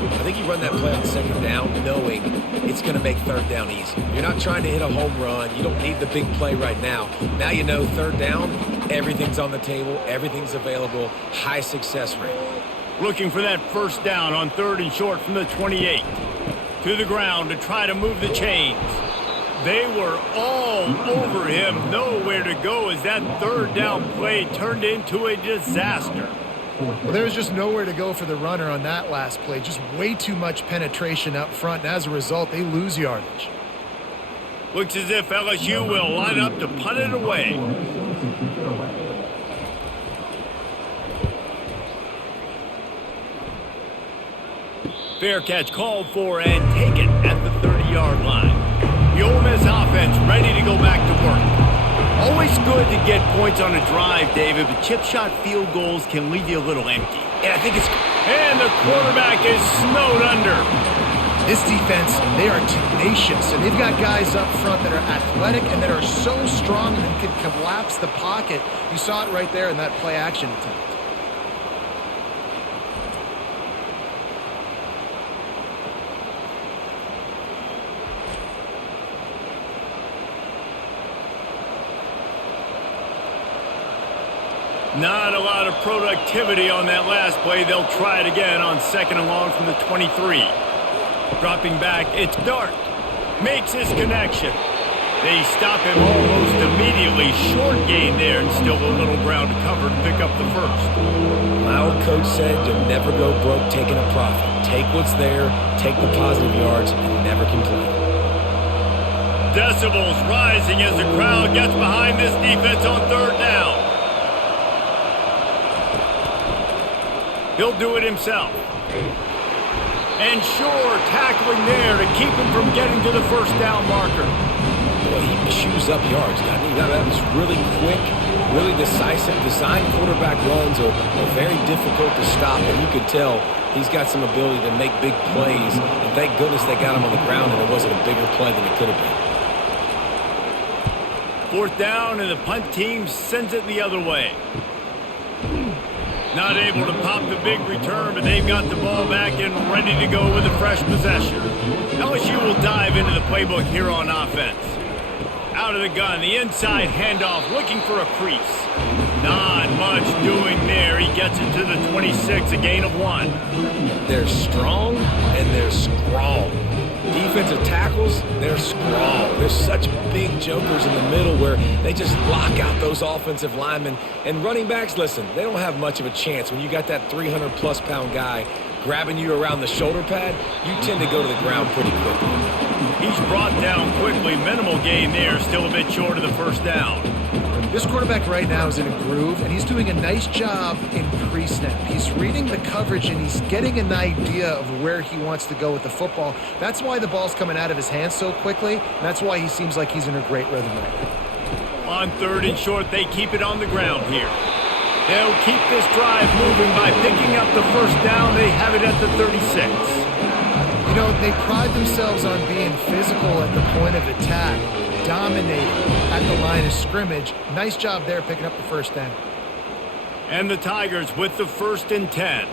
I think you run that play on 2nd down knowing it's going to make 3rd down easy. You're not trying to hit a home run. You don't need the big play right now. Now you know 3rd down, everything's on the table, everything's available, high success rate. Looking for that 1st down on 3rd and short from the 28. To the ground to try to move the chains. They were all over him, nowhere to go as that 3rd down play turned into a disaster. Well, there was just nowhere to go for the runner on that last play. Just way too much penetration up front, and as a result, they lose yardage. Looks as if LSU will line up to punt it away. Fair catch called for and taken at the 30-yard line. The Ole Miss offense ready to go back to work. Always good to get points on a drive, David, but chip shot field goals can leave you a little empty. And I think it's... And the quarterback is snowed under. This defense, they are tenacious, and they've got guys up front that are athletic and that are so strong and can collapse the pocket. You saw it right there in that play action attempt. Not a lot of productivity on that last play. They'll try it again on 2nd and long from the 23. Dropping back, it's Dart. Makes his connection. They stop him almost immediately. Short gain there and still a little ground to cover to pick up the 1st. My old coach said you'll never go broke taking a profit. Take what's there, take the positive yards, and never complain. Decibels rising as the crowd gets behind this defense on 3rd down. He'll do it himself. And sure, tackling there to keep him from getting to the 1st down marker. Well, he chews up yards. That was really quick, really decisive. Design quarterback runs are very difficult to stop, and you could tell he's got some ability to make big plays. And thank goodness they got him on the ground and it wasn't a bigger play than it could have been. 4th down, and the punt team sends it the other way. Not able to pop the big return, but they've got the ball back and ready to go with a fresh possession. LSU will dive into the playbook here on offense. Out of the gun, the inside handoff, looking for a crease. Not much doing there. He gets it to the 26, a gain of 1. They're strong and they're scrawl. Defensive tackles, they're scrawl. There's such big jokers in the middle where they just lock out those offensive linemen. And running backs, listen, they don't have much of a chance. When you got that 300-plus pound guy grabbing you around the shoulder pad, you tend to go to the ground pretty quickly. He's brought down quickly. Minimal gain there, still a bit short of the 1st down. This quarterback right now is in a groove, and he's doing a nice job in pre-snap. He's reading the coverage, and he's getting an idea of where he wants to go with the football. That's why the ball's coming out of his hands so quickly, and that's why he seems like he's in a great rhythm right now. On 3rd and short, they keep it on the ground here. They'll keep this drive moving by picking up the 1st down. They have it at the 36. You know, they pride themselves on being physical at the point of attack, dominating at the line of scrimmage. Nice job there picking up the 1st down. And the Tigers with the 1st and 10.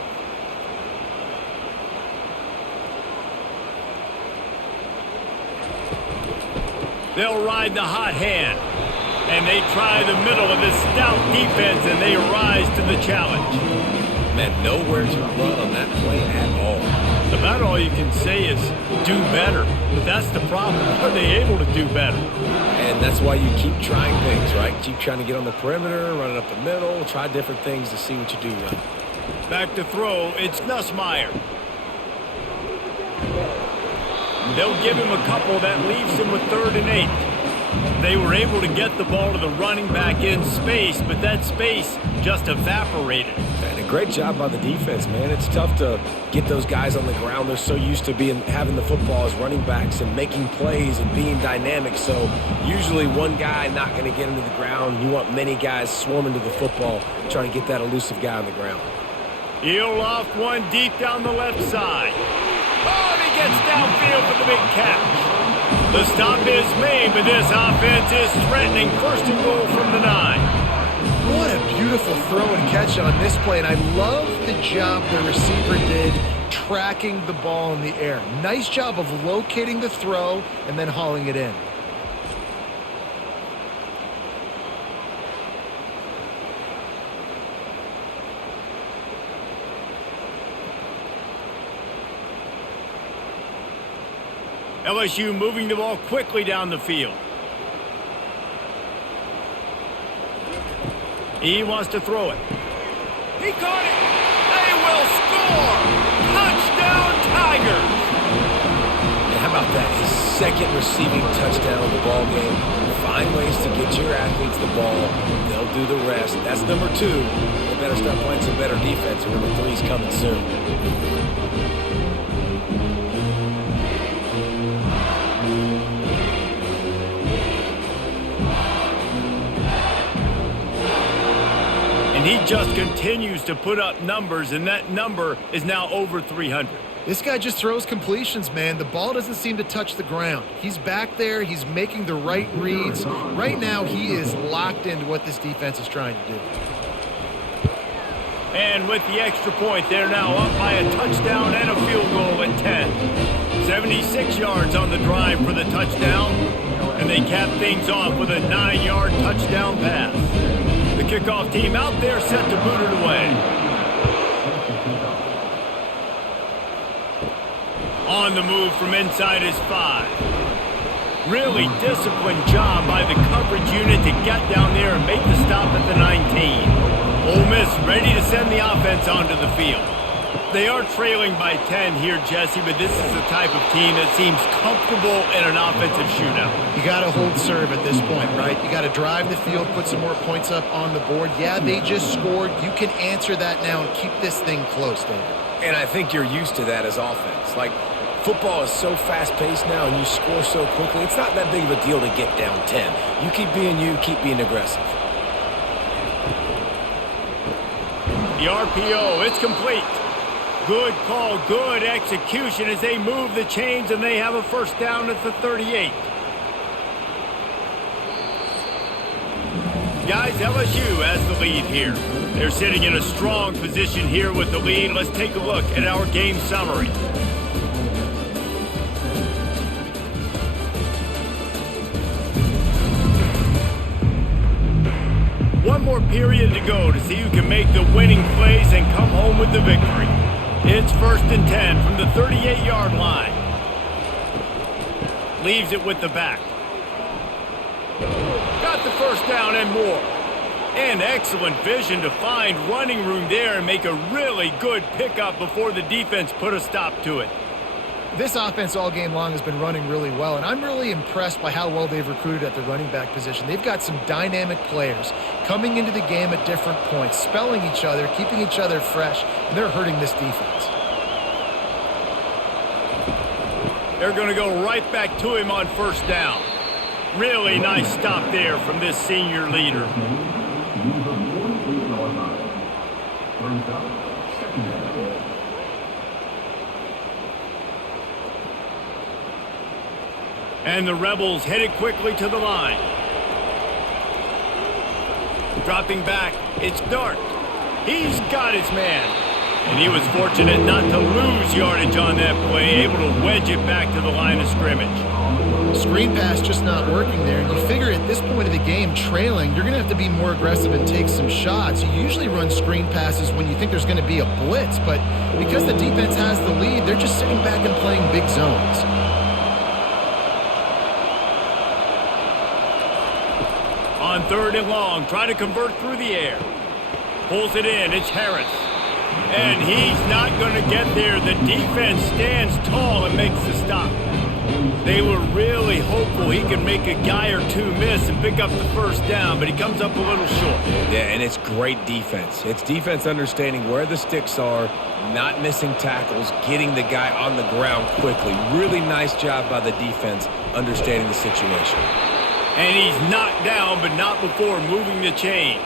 They'll ride the hot hand. And they try the middle of this stout defense, and they rise to the challenge. Man, nowhere to run on that play at all. About all you can say is do better. But that's the problem. Are they able to do better? And And that's why you keep trying things, right? Keep trying to get on the perimeter, run it up the middle, try different things to see what you do right. Back to throw, it's Nussmeier. They'll give him a couple that leaves him with 3rd and 8. They were able to get the ball to the running back in space, but that space just evaporated. And a great job by the defense, man. It's tough to get those guys on the ground. They're so used to having the football as running backs and making plays and being dynamic. So usually one guy not going to get into the ground. You want many guys swarming to the football, trying to get that elusive guy on the ground. He'll off one deep down the left side. Oh, and he gets downfield for the big catch. The stop is made, but this offense is threatening 1st and goal from the 9. What a beautiful throw and catch on this play, and I love the job the receiver did tracking the ball in the air. Nice job of locating the throw and then hauling it in. LSU moving the ball quickly down the field. He wants to throw it. He caught it. They will score. Touchdown, Tigers. And how about that? His 2nd receiving touchdown of the ball game. Find ways to get your athletes the ball. They'll do the rest. That's number 2. They better start playing some better defense. And number 3 is coming soon. He just continues to put up numbers, and that number is now over 300. This guy just throws completions, man. The ball doesn't seem to touch the ground. He's back there. He's making the right reads. Right now, he is locked into what this defense is trying to do. And with the extra point, they're now up by a touchdown and a field goal at 10. 76 yards on the drive for the touchdown, and they cap things off with a 9-yard touchdown pass. The kickoff team out there set to boot it away. On the move from inside his 5. Really disciplined job by the coverage unit to get down there and make the stop at the 19. Ole Miss ready to send the offense onto the field. They are trailing by 10 here, Jesse, but this is the type of team that seems comfortable in an offensive shootout. You got to hold serve at this point, right? You got to drive the field, put some more points up on the board. Yeah, they just scored. You can answer that now and keep this thing close, David. And I think you're used to that as offense. Like, football is so fast-paced now and you score so quickly, it's not that big of a deal to get down 10. You, keep being aggressive. The RPO, it's complete. Good call, good execution as they move the chains, and they have a 1st down at the 38. Guys, LSU has the lead here. They're sitting in a strong position here with the lead. Let's take a look at our game summary. One more period to go to see who can make the winning plays and come home with the victory. It's 1st and 10 from the 38-yard line. Leaves it with the back. Got the 1st down and more. And excellent vision to find running room there and make a really good pickup before the defense put a stop to it. This offense all game long has been running really well, and I'm really impressed by how well they've recruited at the running back position. They've got some dynamic players coming into the game at different points, spelling each other, keeping each other fresh, and they're hurting this defense. They're going to go right back to him on 1st down. Really nice stop there from this senior leader. And the Rebels headed quickly to the line. Dropping back, it's Dart. He's got his man. And he was fortunate not to lose yardage on that play, able to wedge it back to the line of scrimmage. Screen pass just not working there. And you figure at this point of the game, trailing, you're going to have to be more aggressive and take some shots. You usually run screen passes when you think there's going to be a blitz, but because the defense has the lead, they're just sitting back and playing big zones. On 3rd and long, try to convert through the air. Pulls it in, it's Harris. And he's not going to get there. The defense stands tall and makes the stop. They were really hopeful he could make a guy or two miss and pick up the first down, but he comes up a little short. Yeah, and it's great defense. It's defense understanding where the sticks are, not missing tackles, getting the guy on the ground quickly. Really nice job by the defense understanding the situation. And he's knocked down, but not before moving the chains.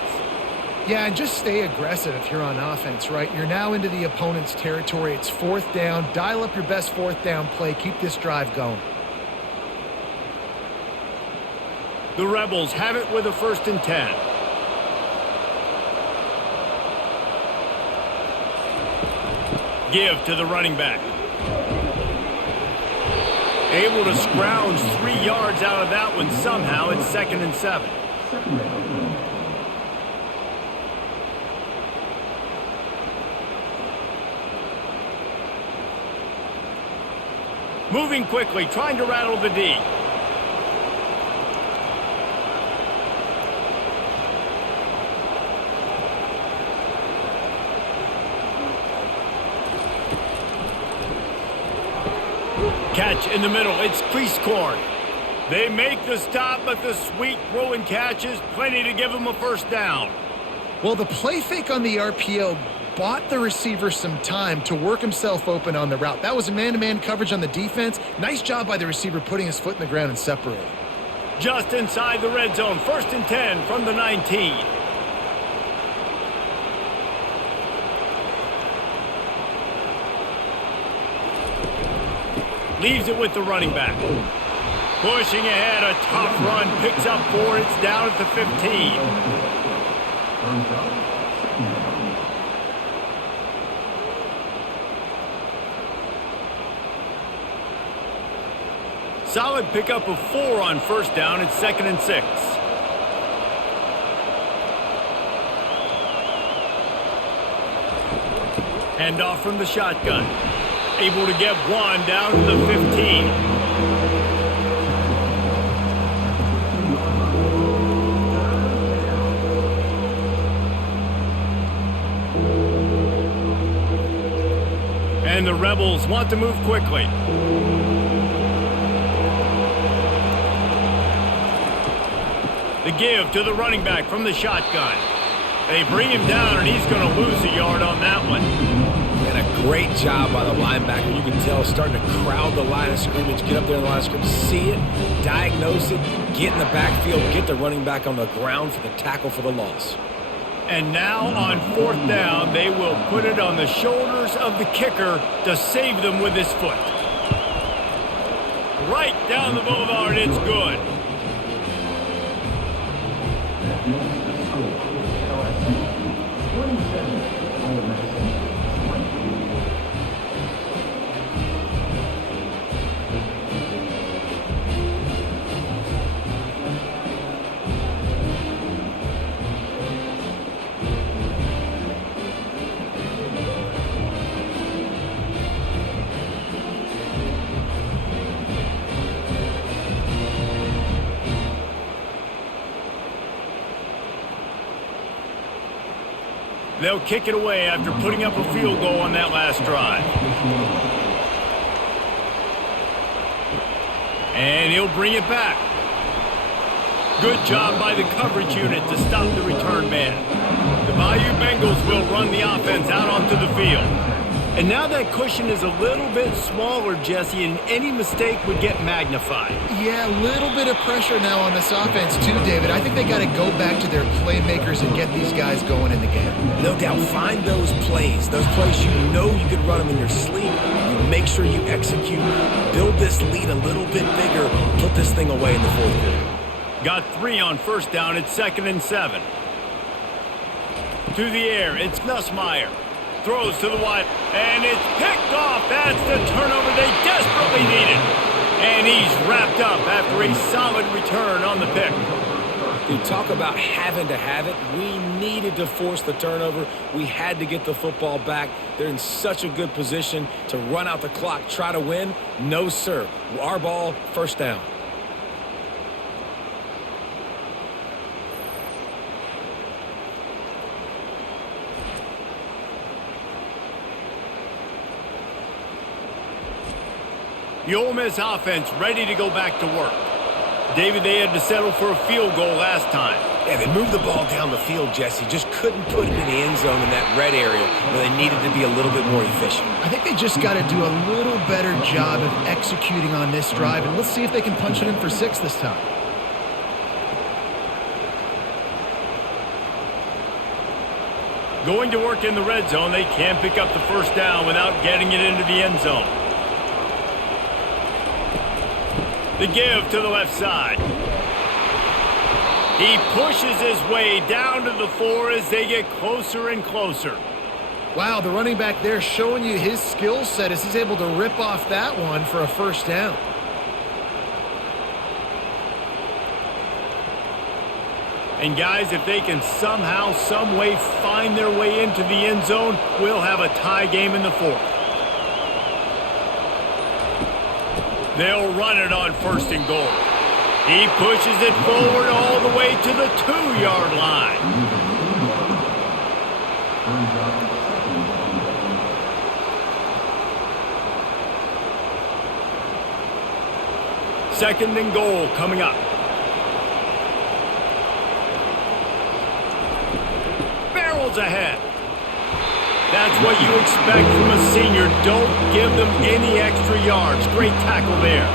Yeah, and just stay aggressive if you're on offense, right? You're now into the opponent's territory. It's 4th down. Dial up your best 4th down play. Keep this drive going. The Rebels have it with a 1st and 10. Give to the running back. Able to scrounge 3 yards out of that one somehow. It's 2nd and 7. Moving quickly, trying to rattle the D. Catch in the middle, it's Cleescorn. They make the stop, but the sweet throw and catch is plenty to give them a 1st down. Well, the play fake on the RPO bought the receiver some time to work himself open on the route. That was a man-to-man coverage on the defense. Nice job by the receiver putting his foot in the ground and separating. Just inside the red zone, 1st and 10 from the 19. Leaves it with the running back. Pushing ahead, a tough run, picks up 4, it's down at the 15. Solid pickup of 4 on 1st down. It's 2nd and 6. Handoff from the shotgun. Able to get 1 down to the 15. And the Rebels want to move quickly. The give to the running back from the shotgun. They bring him down, and he's going to lose a yard on that one. And a great job by the linebacker. You can tell starting to crowd the line of scrimmage, get up there in the line of scrimmage, see it, diagnose it, get in the backfield, get the running back on the ground for the tackle for the loss. And now on 4th down, they will put it on the shoulders of the kicker to save them with his foot. Right down the boulevard, it's good. LSU 27, Ole Miss 20. They'll kick it away after putting up a field goal on that last drive. And he'll bring it back. Good job by the coverage unit to stop the return man. The Bayou Bengals will run the offense out onto the field. And now that cushion is a little bit smaller, Jesse, and any mistake would get magnified. Yeah, a little bit of pressure now on this offense too, David. I think they got to go back to their playmakers and get these guys going in the game. No doubt, find those plays you know you could run them in your sleep. You make sure you execute, build this lead a little bit bigger, put this thing away in the 4th quarter. Got 3 on 1st down. It's 2nd and 7. To the air, it's Nussmeier. Throws to the wide, and it's picked off. That's the turnover they desperately needed. And he's wrapped up after a solid return on the pick. You talk about having to have it. We needed to force the turnover. We had to get the football back. They're in such a good position to run out the clock, try to win. No, sir. Our ball, 1st down. The Ole Miss offense ready to go back to work. David, they had to settle for a field goal last time. Yeah, they moved the ball down the field, Jesse. Just couldn't put it in the end zone in that red area where they needed to be a little bit more efficient. I think they just got to do a little better job of executing on this drive, and let's see if they can punch it in for 6 this time. Going to work in the red zone, they can't pick up the first down without getting it into the end zone. The give to the left side. He pushes his way down to the 4 as they get closer and closer. Wow, the running back there showing you his skill set as he's able to rip off that one for a first down. And guys, if they can somehow, some way find their way into the end zone, we'll have a tie game in the 4th. They'll run it on 1st and goal. He pushes it forward all the way to the 2-yard line. Second and goal coming up. Barrels ahead. That's what you expect from a senior. Don't give them any extra yards. Great tackle there.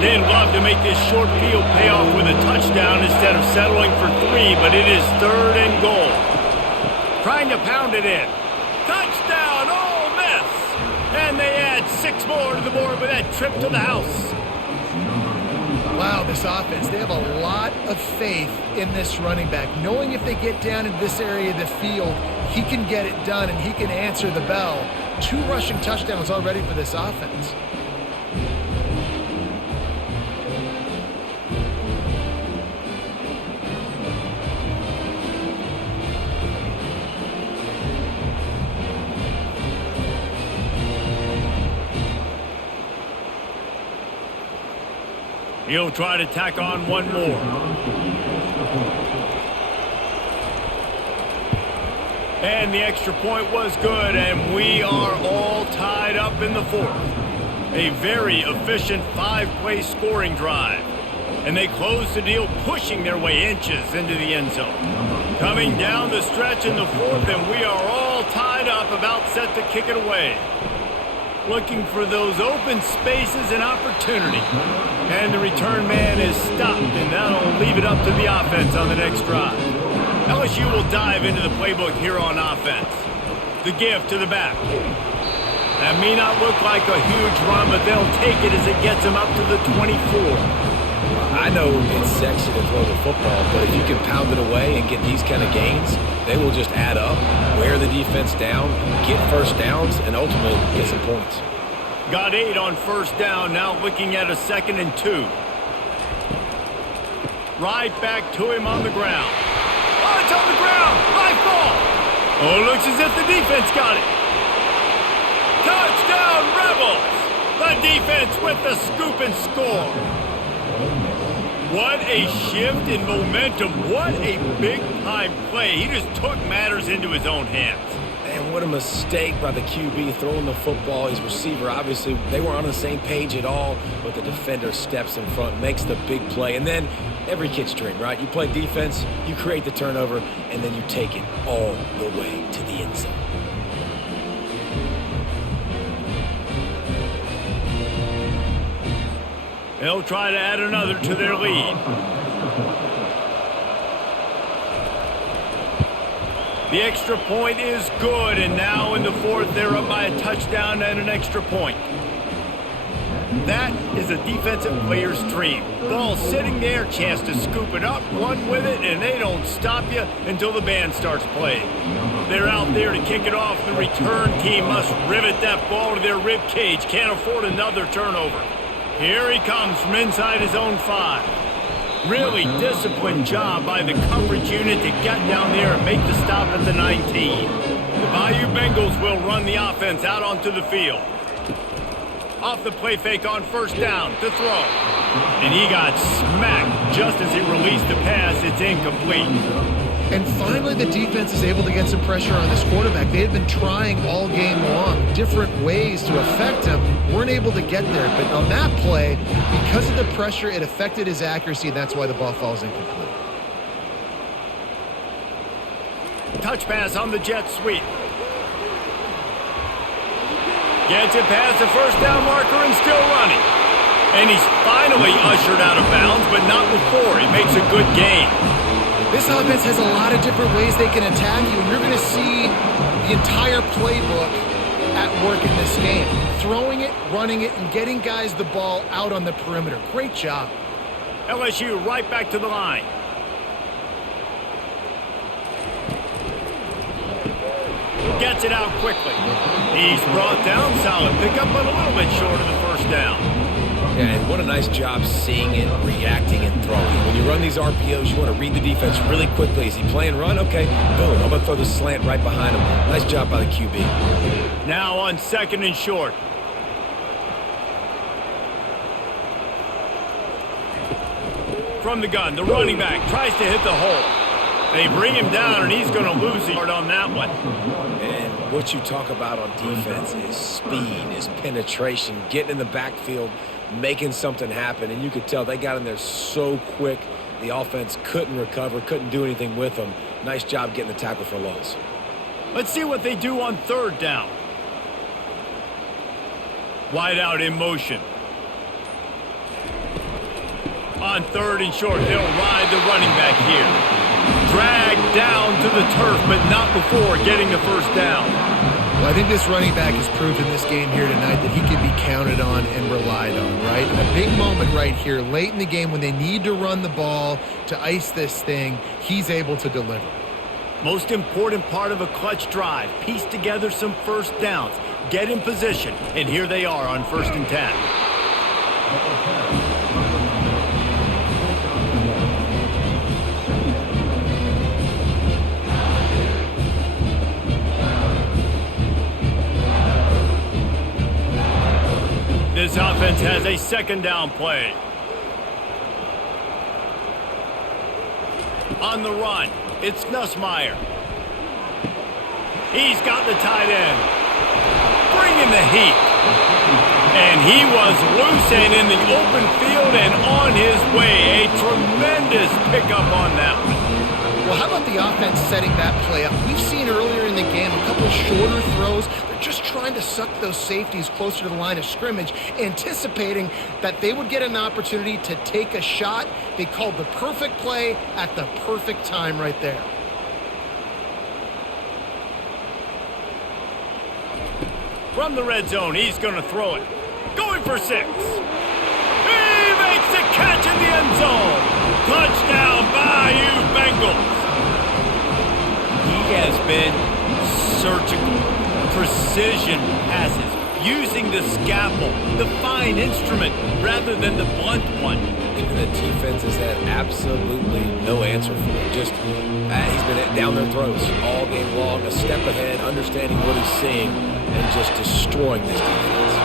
They'd love to make this short field pay off with a touchdown instead of settling for 3, but it is 3rd and goal. Trying to pound it in. Touchdown, Ole Miss! And they add 6 more to the board with that trip to the house. Wow, this offense, they have a lot of faith in this running back, knowing if they get down in this area of the field, he can get it done and he can answer the bell. 2 rushing touchdowns already for this offense. He'll try to tack on one more. And the extra point was good, and we are all tied up in the 4th. A very efficient 5-play scoring drive. And they close the deal, pushing their way inches into the end zone. Coming down the stretch in the 4th, and we are all tied up, about set to kick it away. Looking for those open spaces and opportunity. And the return man is stopped, and that'll leave it up to the offense on the next drive. LSU will dive into the playbook here on offense. The give to the back. That may not look like a huge run, but they'll take it as it gets them up to the 24. I know it's sexy to throw the football, but if you can pound it away and get these kind of gains, they will just add up, wear the defense down, get first downs, and ultimately get some points. Got 8 on first down, now looking at a 2nd and 2. Right back to him on the ground. Oh, it's on the ground! High ball! Oh, looks as if the defense got it. Touchdown, Rebels! The defense with the scoop and score. What a shift in momentum. What a big-time play. He just took matters into his own hands. And what a mistake by the QB throwing the football. His receiver, obviously, they weren't on the same page at all, but the defender steps in front, makes the big play. And then every kid's dream, right? You play defense, you create the turnover, and then you take it all the way to the end zone. They'll try to add another to their lead. The extra point is good, and now in the 4th, they're up by a touchdown and an extra point. That is a defensive player's dream. Ball sitting there, chance to scoop it up, run with it, and they don't stop you until the band starts playing. They're out there to kick it off. The return team must rivet that ball to their rib cage. Can't afford another turnover. Here he comes from inside his own 5. Really disciplined job by the coverage unit to get down there and make the stop at the 19. The Bayou Bengals will run the offense out onto the field. Off the play fake on first down to throw. And he got smacked just as he released the pass. It's incomplete. And finally, the defense is able to get some pressure on this quarterback. They had been trying all game long different ways to affect him, weren't able to get there. But on that play, because of the pressure, it affected his accuracy, and that's why the ball falls incomplete. Touch pass on the jet sweep. Gets it past the first down marker and still running. And he's finally ushered out of bounds, but not before. He makes a good gain. This offense has a lot of different ways they can attack you, and you're going to see the entire playbook at work in this game. Throwing it, running it, and getting guys the ball out on the perimeter. Great job. LSU right back to the line. Gets it out quickly. He's brought down. Solid pickup, but a little bit short of the first down. Yeah, and what a nice job seeing it, reacting, and throwing. When you run these RPOs, you want to read the defense really quickly. Is he playing run? Okay, boom. I'm going to throw the slant right behind him. Nice job by the QB. Now on 2nd and short. From the gun, the running back tries to hit the hole. They bring him down, and he's going to lose the yard on that one. And what you talk about on defense is speed, is penetration, getting in the backfield, making something happen. And you could tell they got in there so quick, the offense couldn't recover, couldn't do anything with them. Nice job getting the tackle for loss. Let's see what they do on 3rd down. Wide out in motion. On 3rd and short, they'll ride the running back here. Dragged down to the turf, but not before getting the first down. Well, I think this running back has proved in this game here tonight that he can be counted on and relied on, right? In a big moment right here, late in the game when they need to run the ball to ice this thing, he's able to deliver. Most important part of a clutch drive, piece together some first downs, get in position, and here they are on 1st and 10. This offense has a 2nd down play. On the run, it's Nussmeier. He's got the tight end. Bringing the heat. And he was loose and in the open field and on his way. A tremendous pickup on that one. Well, how about the offense setting that play up? We've seen earlier in the game a couple shorter throws. They're just trying to suck those safeties closer to the line of scrimmage, anticipating that they would get an opportunity to take a shot. They called the perfect play at the perfect time right there. From the red zone, he's going to throw it. Going for 6. He makes the catch in the end zone. Touchdown, Bayou Bengals. He has been surgical, precision passes, using the scalpel, the fine instrument, rather than the blunt one. And the defense has had absolutely no answer for him. Just, he's been down their throats all game long, a step ahead, understanding what he's seeing, and just destroying this defense.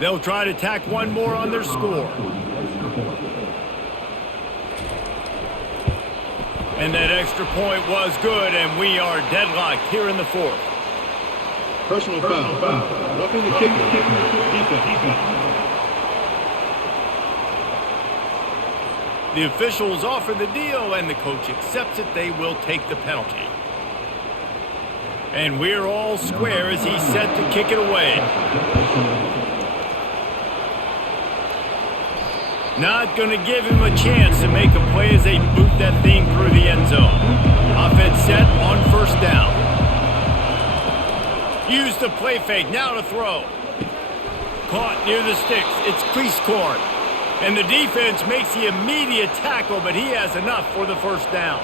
They'll try to tack one more on their score. And that extra point was good, and we are deadlocked here in the 4th. Personal foul. Roughing the kicker. Defense. The officials offer the deal, and the coach accepts it. They will take the penalty. And we're all square as he's set to kick it away. Not going to give him a chance to make a play as they boot that thing through the end zone. Offense set on 1st down. Use the play fake, now to throw. Caught near the sticks, it's crease corn. And the defense makes the immediate tackle, but he has enough for the first down.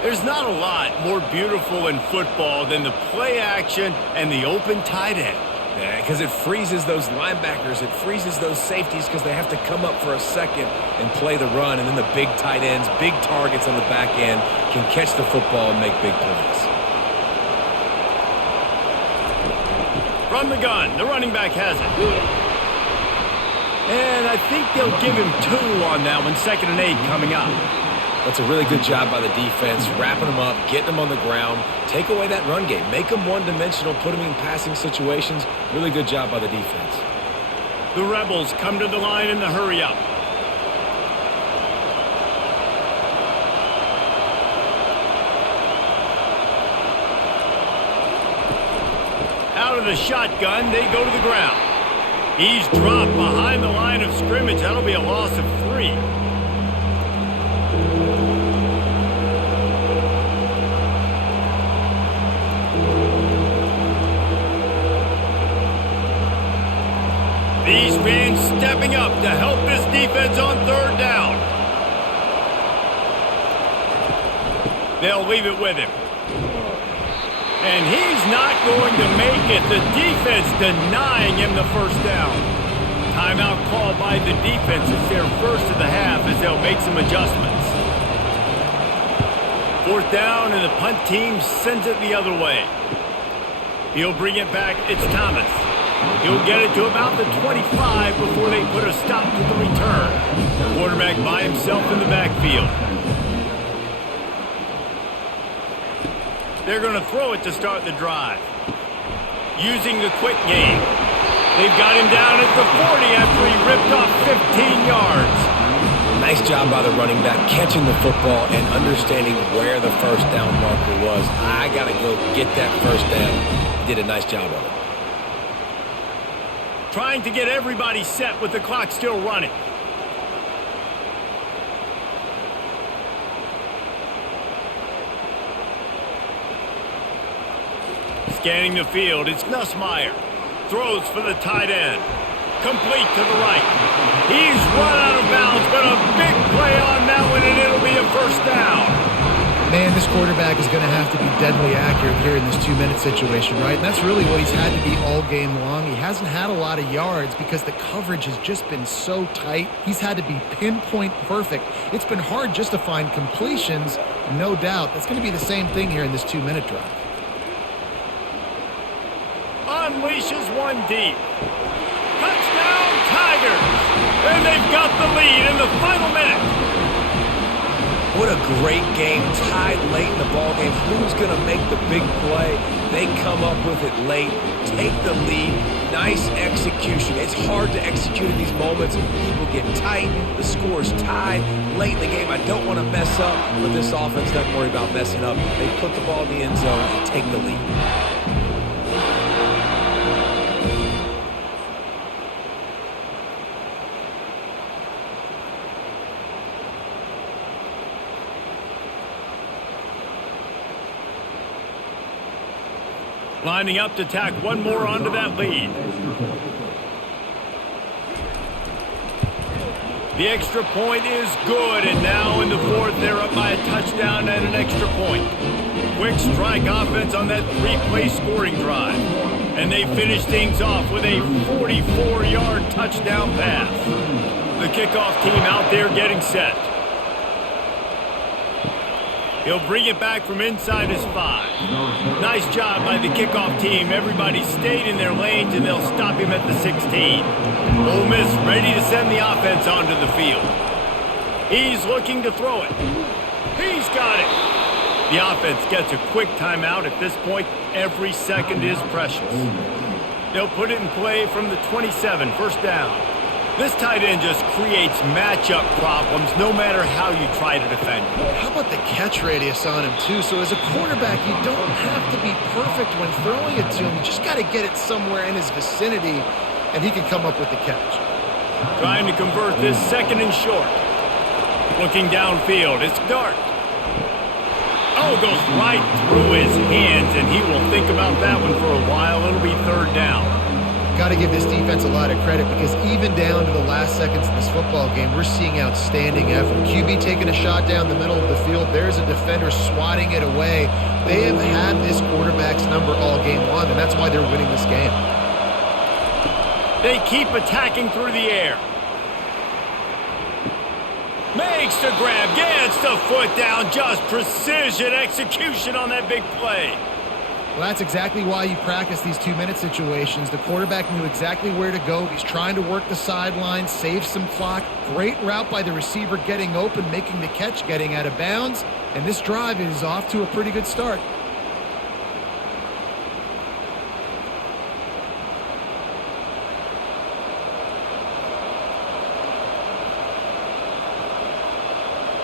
There's not a lot more beautiful in football than the play action and the open tight end. Yeah, because it freezes those linebackers. It freezes those safeties because they have to come up for a second and play the run. And then the big tight ends, big targets on the back end can catch the football and make big plays. From the gun, the running back has it. And I think they'll give him 2 on that one, 2nd and 8 coming up. That's a really good job by the defense, wrapping them up, getting them on the ground, take away that run game, make them one-dimensional, put them in passing situations. Really good job by the defense. The Rebels come to the line in the hurry-up. Out of the shotgun, they go to the ground. He's dropped behind the line of scrimmage. That'll be a loss of 3. These fans stepping up to help this defense on 3rd down. They'll leave it with him. And he's not going to make it. The defense denying him the 1st down. Timeout called by the defense. It's their first of the half as they'll make some adjustments. 4th down, and the punt team sends it the other way. He'll bring it back. It's Thomas. He'll get it to about the 25 before they put a stop to the return. Quarterback by himself in the backfield. They're going to throw it to start the drive. Using the quick game. They've got him down at the 40 after he ripped off 15 yards. Nice job by the running back, catching the football and understanding where the 1st down marker was. I got to go get that 1st down. He did a nice job of it. Trying to get everybody set with the clock still running. Scanning the field, it's Nussmeier. Throws for the tight end. Complete to the right. He's run out of bounds, but a big play on that one, and it'll be a 1st down. Man, this quarterback is going to have to be deadly accurate here in this 2-minute situation, right? And that's really what he's had to be all game long. He hasn't had a lot of yards because the coverage has just been so tight. He's had to be pinpoint perfect. It's been hard just to find completions, no doubt. That's going to be the same thing here in this 2-minute drive. Unleashes one deep. Touchdown, Tigers! And they've got the lead in the final minute. What a great game, tied late in the ball game. Who's going to make the big play? They come up with it late, take the lead. Nice execution. It's hard to execute in these moments. People get tight. The score's tied late in the game. I don't want to mess up, but this offense doesn't worry about messing up. They put the ball in the end zone and take the lead. Lining up to tack one more onto that lead. The extra point is good, and now in the 4th, they're up by a touchdown and an extra point. Quick strike offense on that 3-play scoring drive. And they finish things off with a 44-yard touchdown pass. The kickoff team out there getting set. He'll bring it back from inside his 5. Nice job by the kickoff team. Everybody stayed in their lanes, and they'll stop him at the 16. Ole Miss ready to send the offense onto the field. He's looking to throw it. He's got it. The offense gets a quick timeout at this point. Every second is precious. They'll put it in play from the 27, 1st down. This tight end just creates matchup problems no matter how you try to defend him. How about the catch radius on him, too? So as a quarterback, you don't have to be perfect when throwing it to him. You just got to get it somewhere in his vicinity, and he can come up with the catch. Trying to convert this 2nd and short. Looking downfield, it's Dart. Oh, goes right through his hands, and he will think about that one for a while. It'll be 3rd down. Got to give this defense a lot of credit because even down to the last seconds of this football game, we're seeing outstanding effort. QB taking a shot down the middle of the field. There's a defender swatting it away. They have had this quarterback's number all game long, and that's why they're winning this game. They keep attacking through the air. Makes the grab, gets the foot down, just precision execution on that big play. Well, that's exactly why you practice these 2-minute situations. The quarterback knew exactly where to go. He's trying to work the sideline, save some clock. Great route by the receiver getting open, making the catch, getting out of bounds. And this drive is off to a pretty good start.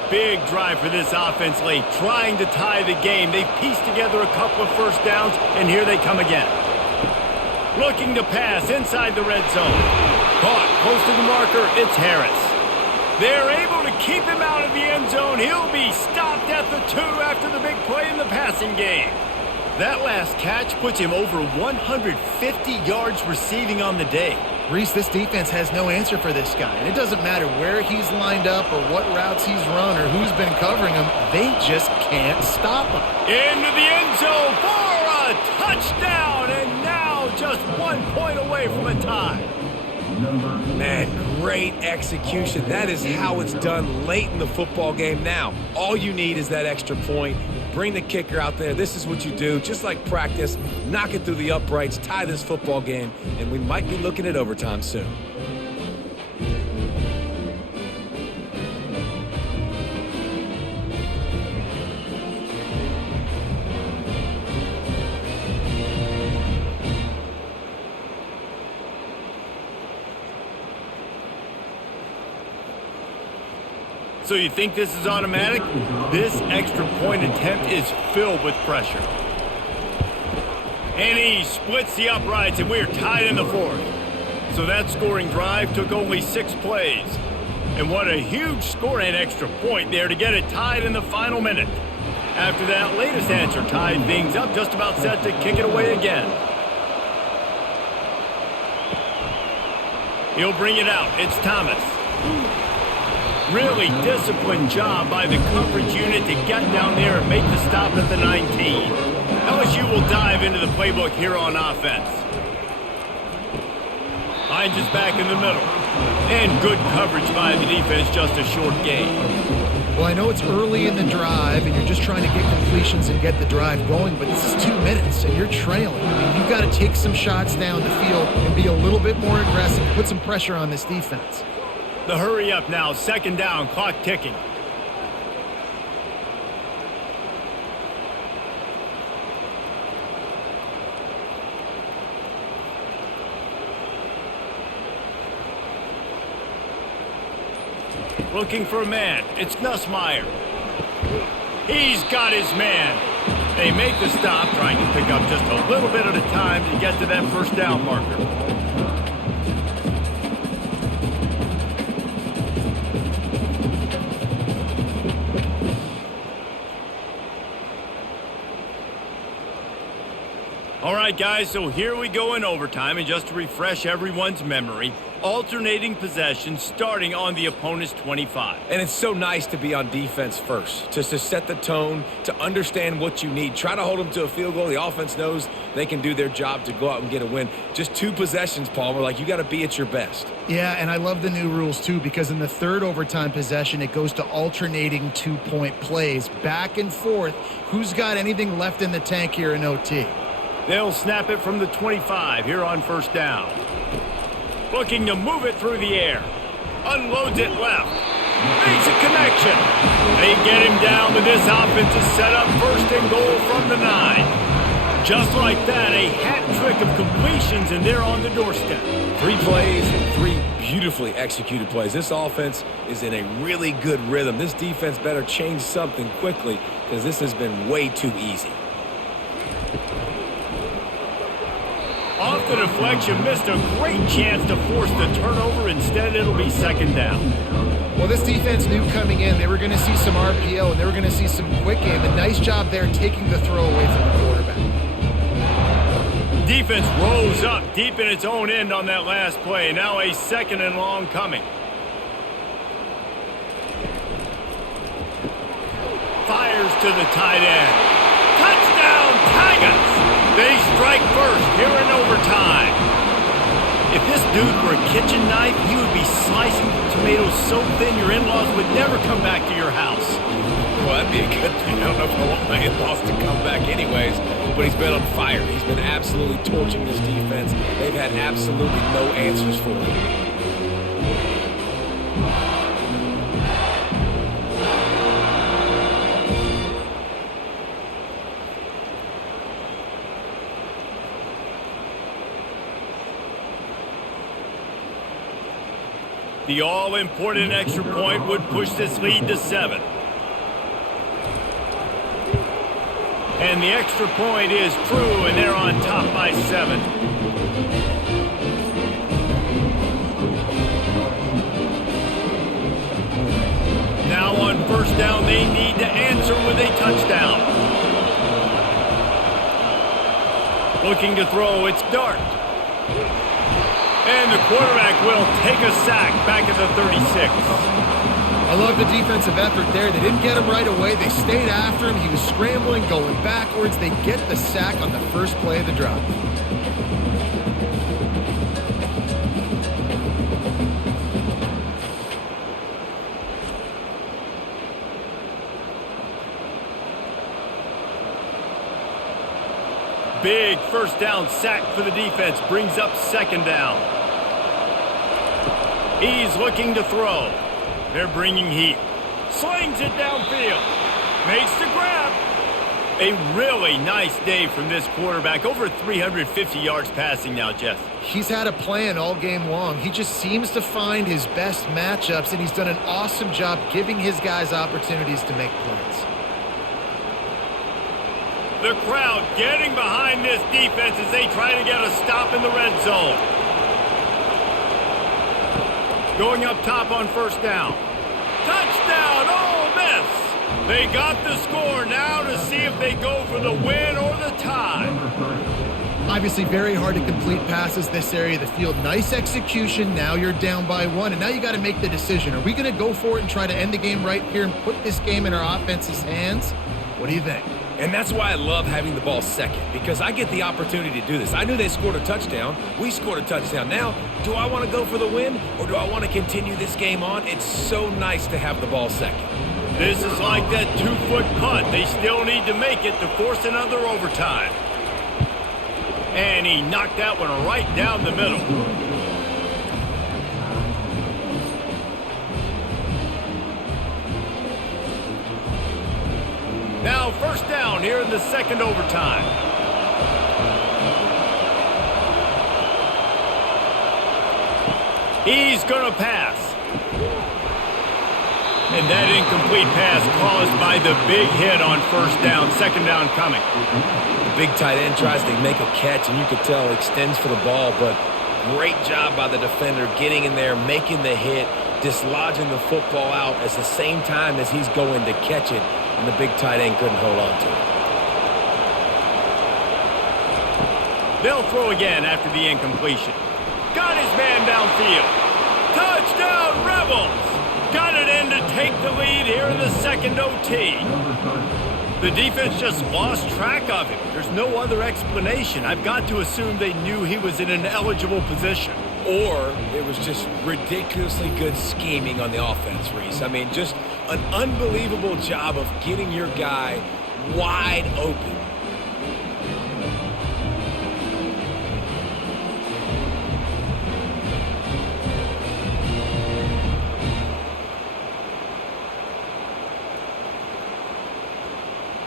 Big drive for this offense late, trying to tie the game. They've pieced together a couple of first downs, and here they come again. Looking to pass inside the red zone. Caught close to the marker, it's Harris. They're able to keep him out of the end zone. He'll be stopped at the 2 after the big play in the passing game. That last catch puts him over 150 yards receiving on the day. Reese, this defense has no answer for this guy. And it doesn't matter where he's lined up or what routes he's run or who's been covering him. They just can't stop him. Into the end zone for a touchdown, and now just 1 point away from a tie. Man, great execution. That is how it's done late in the football game. Now, all you need is that extra point. Bring the kicker out there. This is what you do. Just like practice, knock it through the uprights, tie this football game, and we might be looking at overtime soon. So you think this is automatic? This extra point attempt is filled with pressure. And he splits the uprights, and we're tied in the 4th. So that scoring drive took only 6 plays. And what a huge score and extra point there to get it tied in the final minute. After that latest answer tied things up, just about set to kick it away again. He'll bring it out. It's Thomas. Really disciplined job by the coverage unit to get down there and make the stop at the 19. LSU will dive into the playbook here on offense. Hines is back in the middle. And good coverage by the defense, just a short gain. Well, I know it's early in the drive, and you're just trying to get completions and get the drive going, but this is 2 minutes, and you're trailing. I mean, you've got to take some shots down the field and be a little bit more aggressive, put some pressure on this defense. The hurry up now, 2nd down, clock ticking. Looking for a man, it's Nussmeier. He's got his man. They make the stop, trying to pick up just a little bit at a time to get to that first down marker. All right, guys, so here we go in overtime, and just to refresh everyone's memory, alternating possession starting on the opponent's 25. And it's so nice to be on defense first, just to set the tone, to understand what you need. Try to hold them to a field goal. The offense knows they can do their job to go out and get a win. Just 2 possessions, Palmer, like you got to be at your best. Yeah, and I love the new rules, too, because in the 3rd overtime possession, it goes to alternating 2-point plays, back and forth. Who's got anything left in the tank here in OT? They'll snap it from the 25 here on 1st down. Looking to move it through the air. Unloads it left. Makes a connection. They get him down, but this offense is set up 1st and goal from the 9. Just like that, a hat trick of completions, and they're on the doorstep. 3 plays, 3 beautifully executed plays. This offense is in a really good rhythm. This defense better change something quickly because this has been way too easy. Off the deflection, missed a great chance to force the turnover. Instead, it'll be 2nd down. Well, this defense knew coming in they were going to see some RPO and they were going to see some quick game. A nice job there taking the throw away from the quarterback. Defense rose up deep in its own end on that last play. Now a 2nd and long coming. Fires to the tight end. Touchdown, Tigers! They strike first here in overtime. If this dude were a kitchen knife, he would be slicing tomatoes so thin your in-laws would never come back to your house. well, that'd be a good thing. I don't know if I want my in-laws to come back anyways, but he's been on fire. He's been absolutely torching this defense. They've had absolutely no answers for him. The all-important extra point would push this lead to 7. And the extra point is true, and they're on top by 7. Now on first down, they need to answer with a touchdown. Looking to throw, it's Dart. And the quarterback will take a sack back at the 36. I love the defensive effort there. They didn't get him right away. They stayed after him. He was scrambling, going backwards. They get the sack on the first play of the drive. Big first down sack for the defense brings up second down. He's looking to throw. They're bringing heat. Slings it downfield. Makes the grab. A really nice day from this quarterback. Over 350 yards passing now, Jeff. He's had a plan all game long. He just seems to find his best matchups, and he's done an awesome job giving his guys opportunities to make plays. The crowd getting behind this defense as they try to get a stop in the red zone. Going up top on first down. Touchdown, Ole Miss! They got the score now to see if they go for the win or the tie. Obviously very hard to complete passes this area of the field. Nice execution. Now you're down by 1, and now you got to make the decision. Are we going to go for it and try to end the game right here and put this game in our offense's hands? What do you think? And that's why I love having the ball second, because I get the opportunity to do this. I knew they scored a touchdown. We scored a touchdown. Now, do I want to go for the win, or do I want to continue this game on? It's so nice to have the ball second. This is like that 2-foot punt. They still need to make it to force another overtime. And he knocked that one right down the middle. Now first down here in the second overtime. He's going to pass. And that incomplete pass caused by the big hit on first down. Second down coming. The big tight end tries to make a catch, and you could tell extends for the ball, but great job by the defender getting in there, making the hit, dislodging the football out at the same time as he's going to catch it. And the big tight end couldn't hold on to it. They'll throw again after the incompletion. Got his man downfield. Touchdown, Rebels! Got it in to take the lead here in the second OT. The defense just lost track of him. There's no other explanation. I've got to assume they knew he was in an eligible position. Or it was just ridiculously good scheming on the offense, Reese. I mean, just an unbelievable job of getting your guy wide open.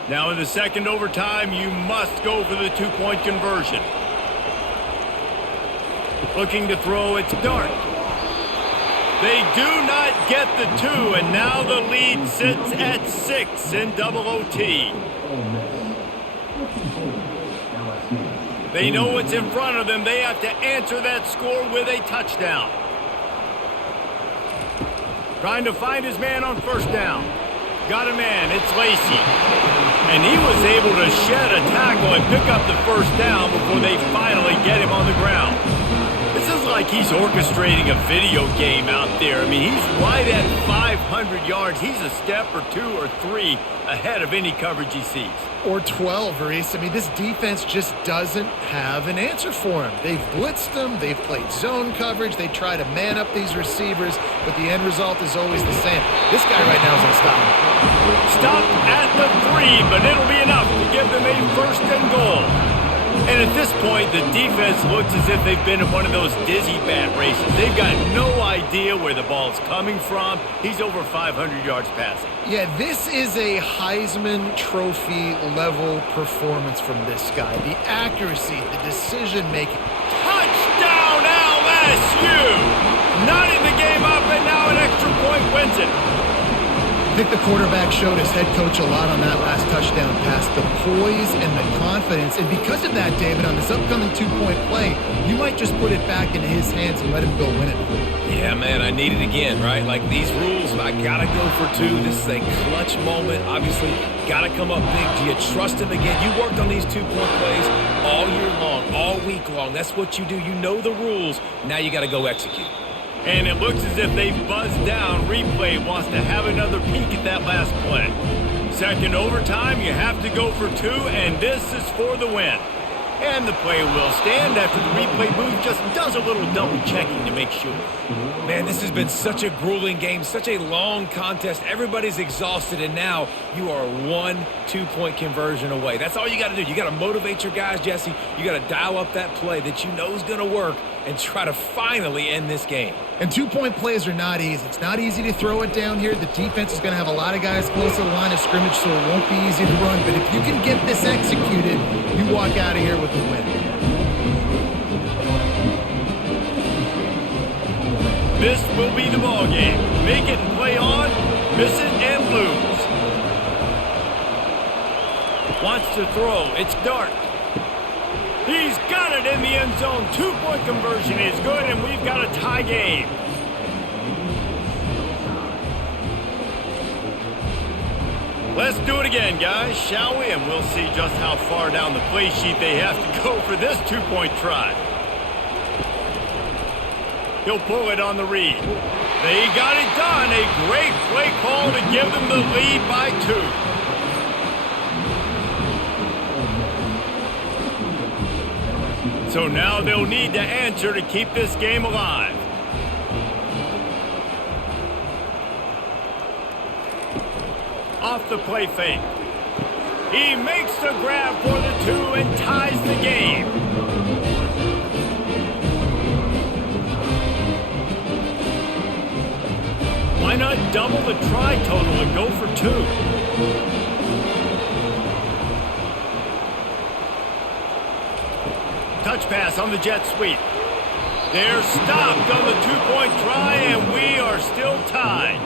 Now in the second overtime, you must go for the two-point conversion. Looking to throw, it's Dart. They do not get the 2, and now the lead sits at 6 in double OT. They know what's in front of them. They have to answer that score with a touchdown. Trying to find his man on first down. Got a man, it's Lacey. And he was able to shed a tackle and pick up the first down before they finally get him on the ground. This is like he's orchestrating a video game out there. I mean, he's right at 500 yards. He's a step or 2 or 3 ahead of any coverage he sees. Or 12, Reese. I mean, this defense just doesn't have an answer for him. They've blitzed him. They've played zone coverage. They try to man up these receivers, but the end result is always the same. This guy right now is unstoppable. Stopped lead, but it'll be enough to give them a first and goal. And at this point, the defense looks as if they've been in one of those dizzy bat races. They've got no idea where the ball's coming from. He's over 500 yards passing. Yeah, this is a Heisman Trophy level performance from this guy. The accuracy, the decision-making. Touchdown LSU! Knotting the game up, and now an extra point wins it. I think the quarterback showed his head coach a lot on that last touchdown pass, the poise and the confidence. And because of that, David, on this upcoming two-point play, you might just put it back into his hands and let him go win it. Yeah, man, I need it again, right? Like these rules, I got to go for two. This is a clutch moment. Obviously, got to come up big. Do you trust him again? You worked on these two-point plays all year long, all week long. That's what you do. You know the rules. Now you got to go execute. And it looks as if they've buzzed down. Replay wants to have another peek at that last play. Second overtime, you have to go for two, and this is for the win. And the play will stand after the replay booth just does a little double checking to make sure. Man, this has been such a grueling game, such a long contest. Everybody's exhausted, and now you are one two-point conversion away. That's all you got to do. You got to motivate your guys, Jesse. You got to dial up that play that you know is going to work and try to finally end this game. And two-point plays are not easy. It's not easy to throw it down here. The defense is going to have a lot of guys close to the line of scrimmage, so it won't be easy to run. But if you can get this executed, you walk out of here with a win. This will be the ball game. Make it and play on, miss it and lose. Wants to throw. It's Dart. He's got it in the end zone. Two-point conversion is good, and we've got a tie game. Let's do it again, guys, shall we? And we'll see just how far down the play sheet they have to go for this two-point try. He'll pull it on the read. They got it done. A great play call to give them the lead by 2. So now they'll need to answer to keep this game alive. Off the play fake. He makes the grab for the 2 and ties the game. Why not double the try total and go for 2? Touch pass on the jet sweep. They're stopped on the two-point try, and we are still tied.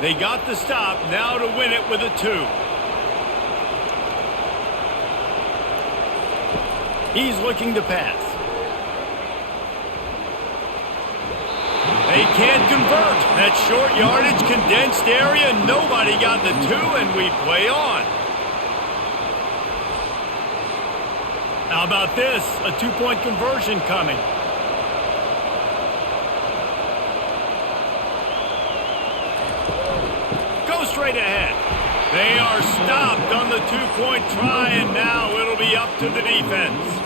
They got the stop, now to win it with a 2. He's looking to pass. They can't convert. That short yardage, condensed area, nobody got the 2, and we play on. How about this? A two-point conversion coming. Go straight ahead. They are stopped on the two-point try, and now it'll be up to the defense.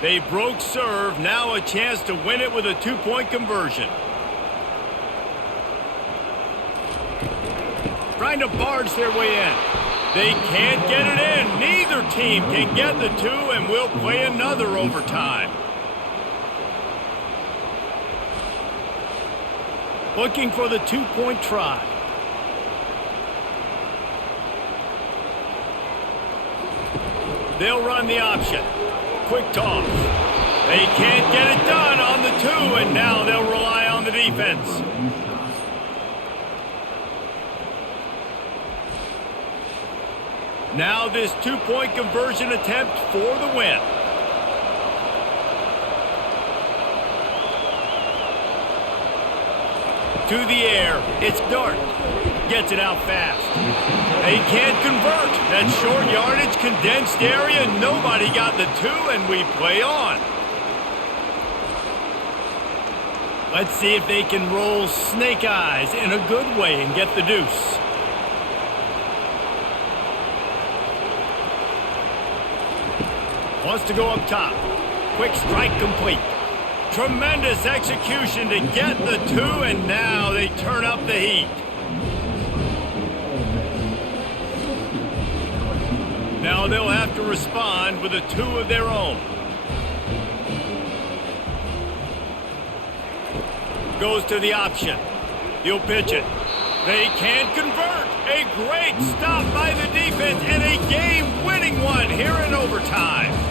They broke serve, now a chance to win it with a two-point conversion. Trying to barge their way in. They can't get it in. Neither team can get the 2, and we'll play another overtime. Looking for the two-point try. They'll run the option. Quick toss. They can't get it done on the 2, and now they'll rely on the defense. Now this two-point conversion attempt for the win. To the air, it's Dart. Gets it out fast. They can't convert. That short yardage, condensed area, nobody got the 2, and we play on. Let's see if they can roll snake eyes in a good way and get the deuce. Wants to go up top. quick strike complete. Tremendous execution to get the 2, and now they turn up the heat. Now they'll have to respond with a 2 of their own. Goes to the option. He'll pitch it. They can't convert. A great stop by the defense and a game-winning one here in overtime.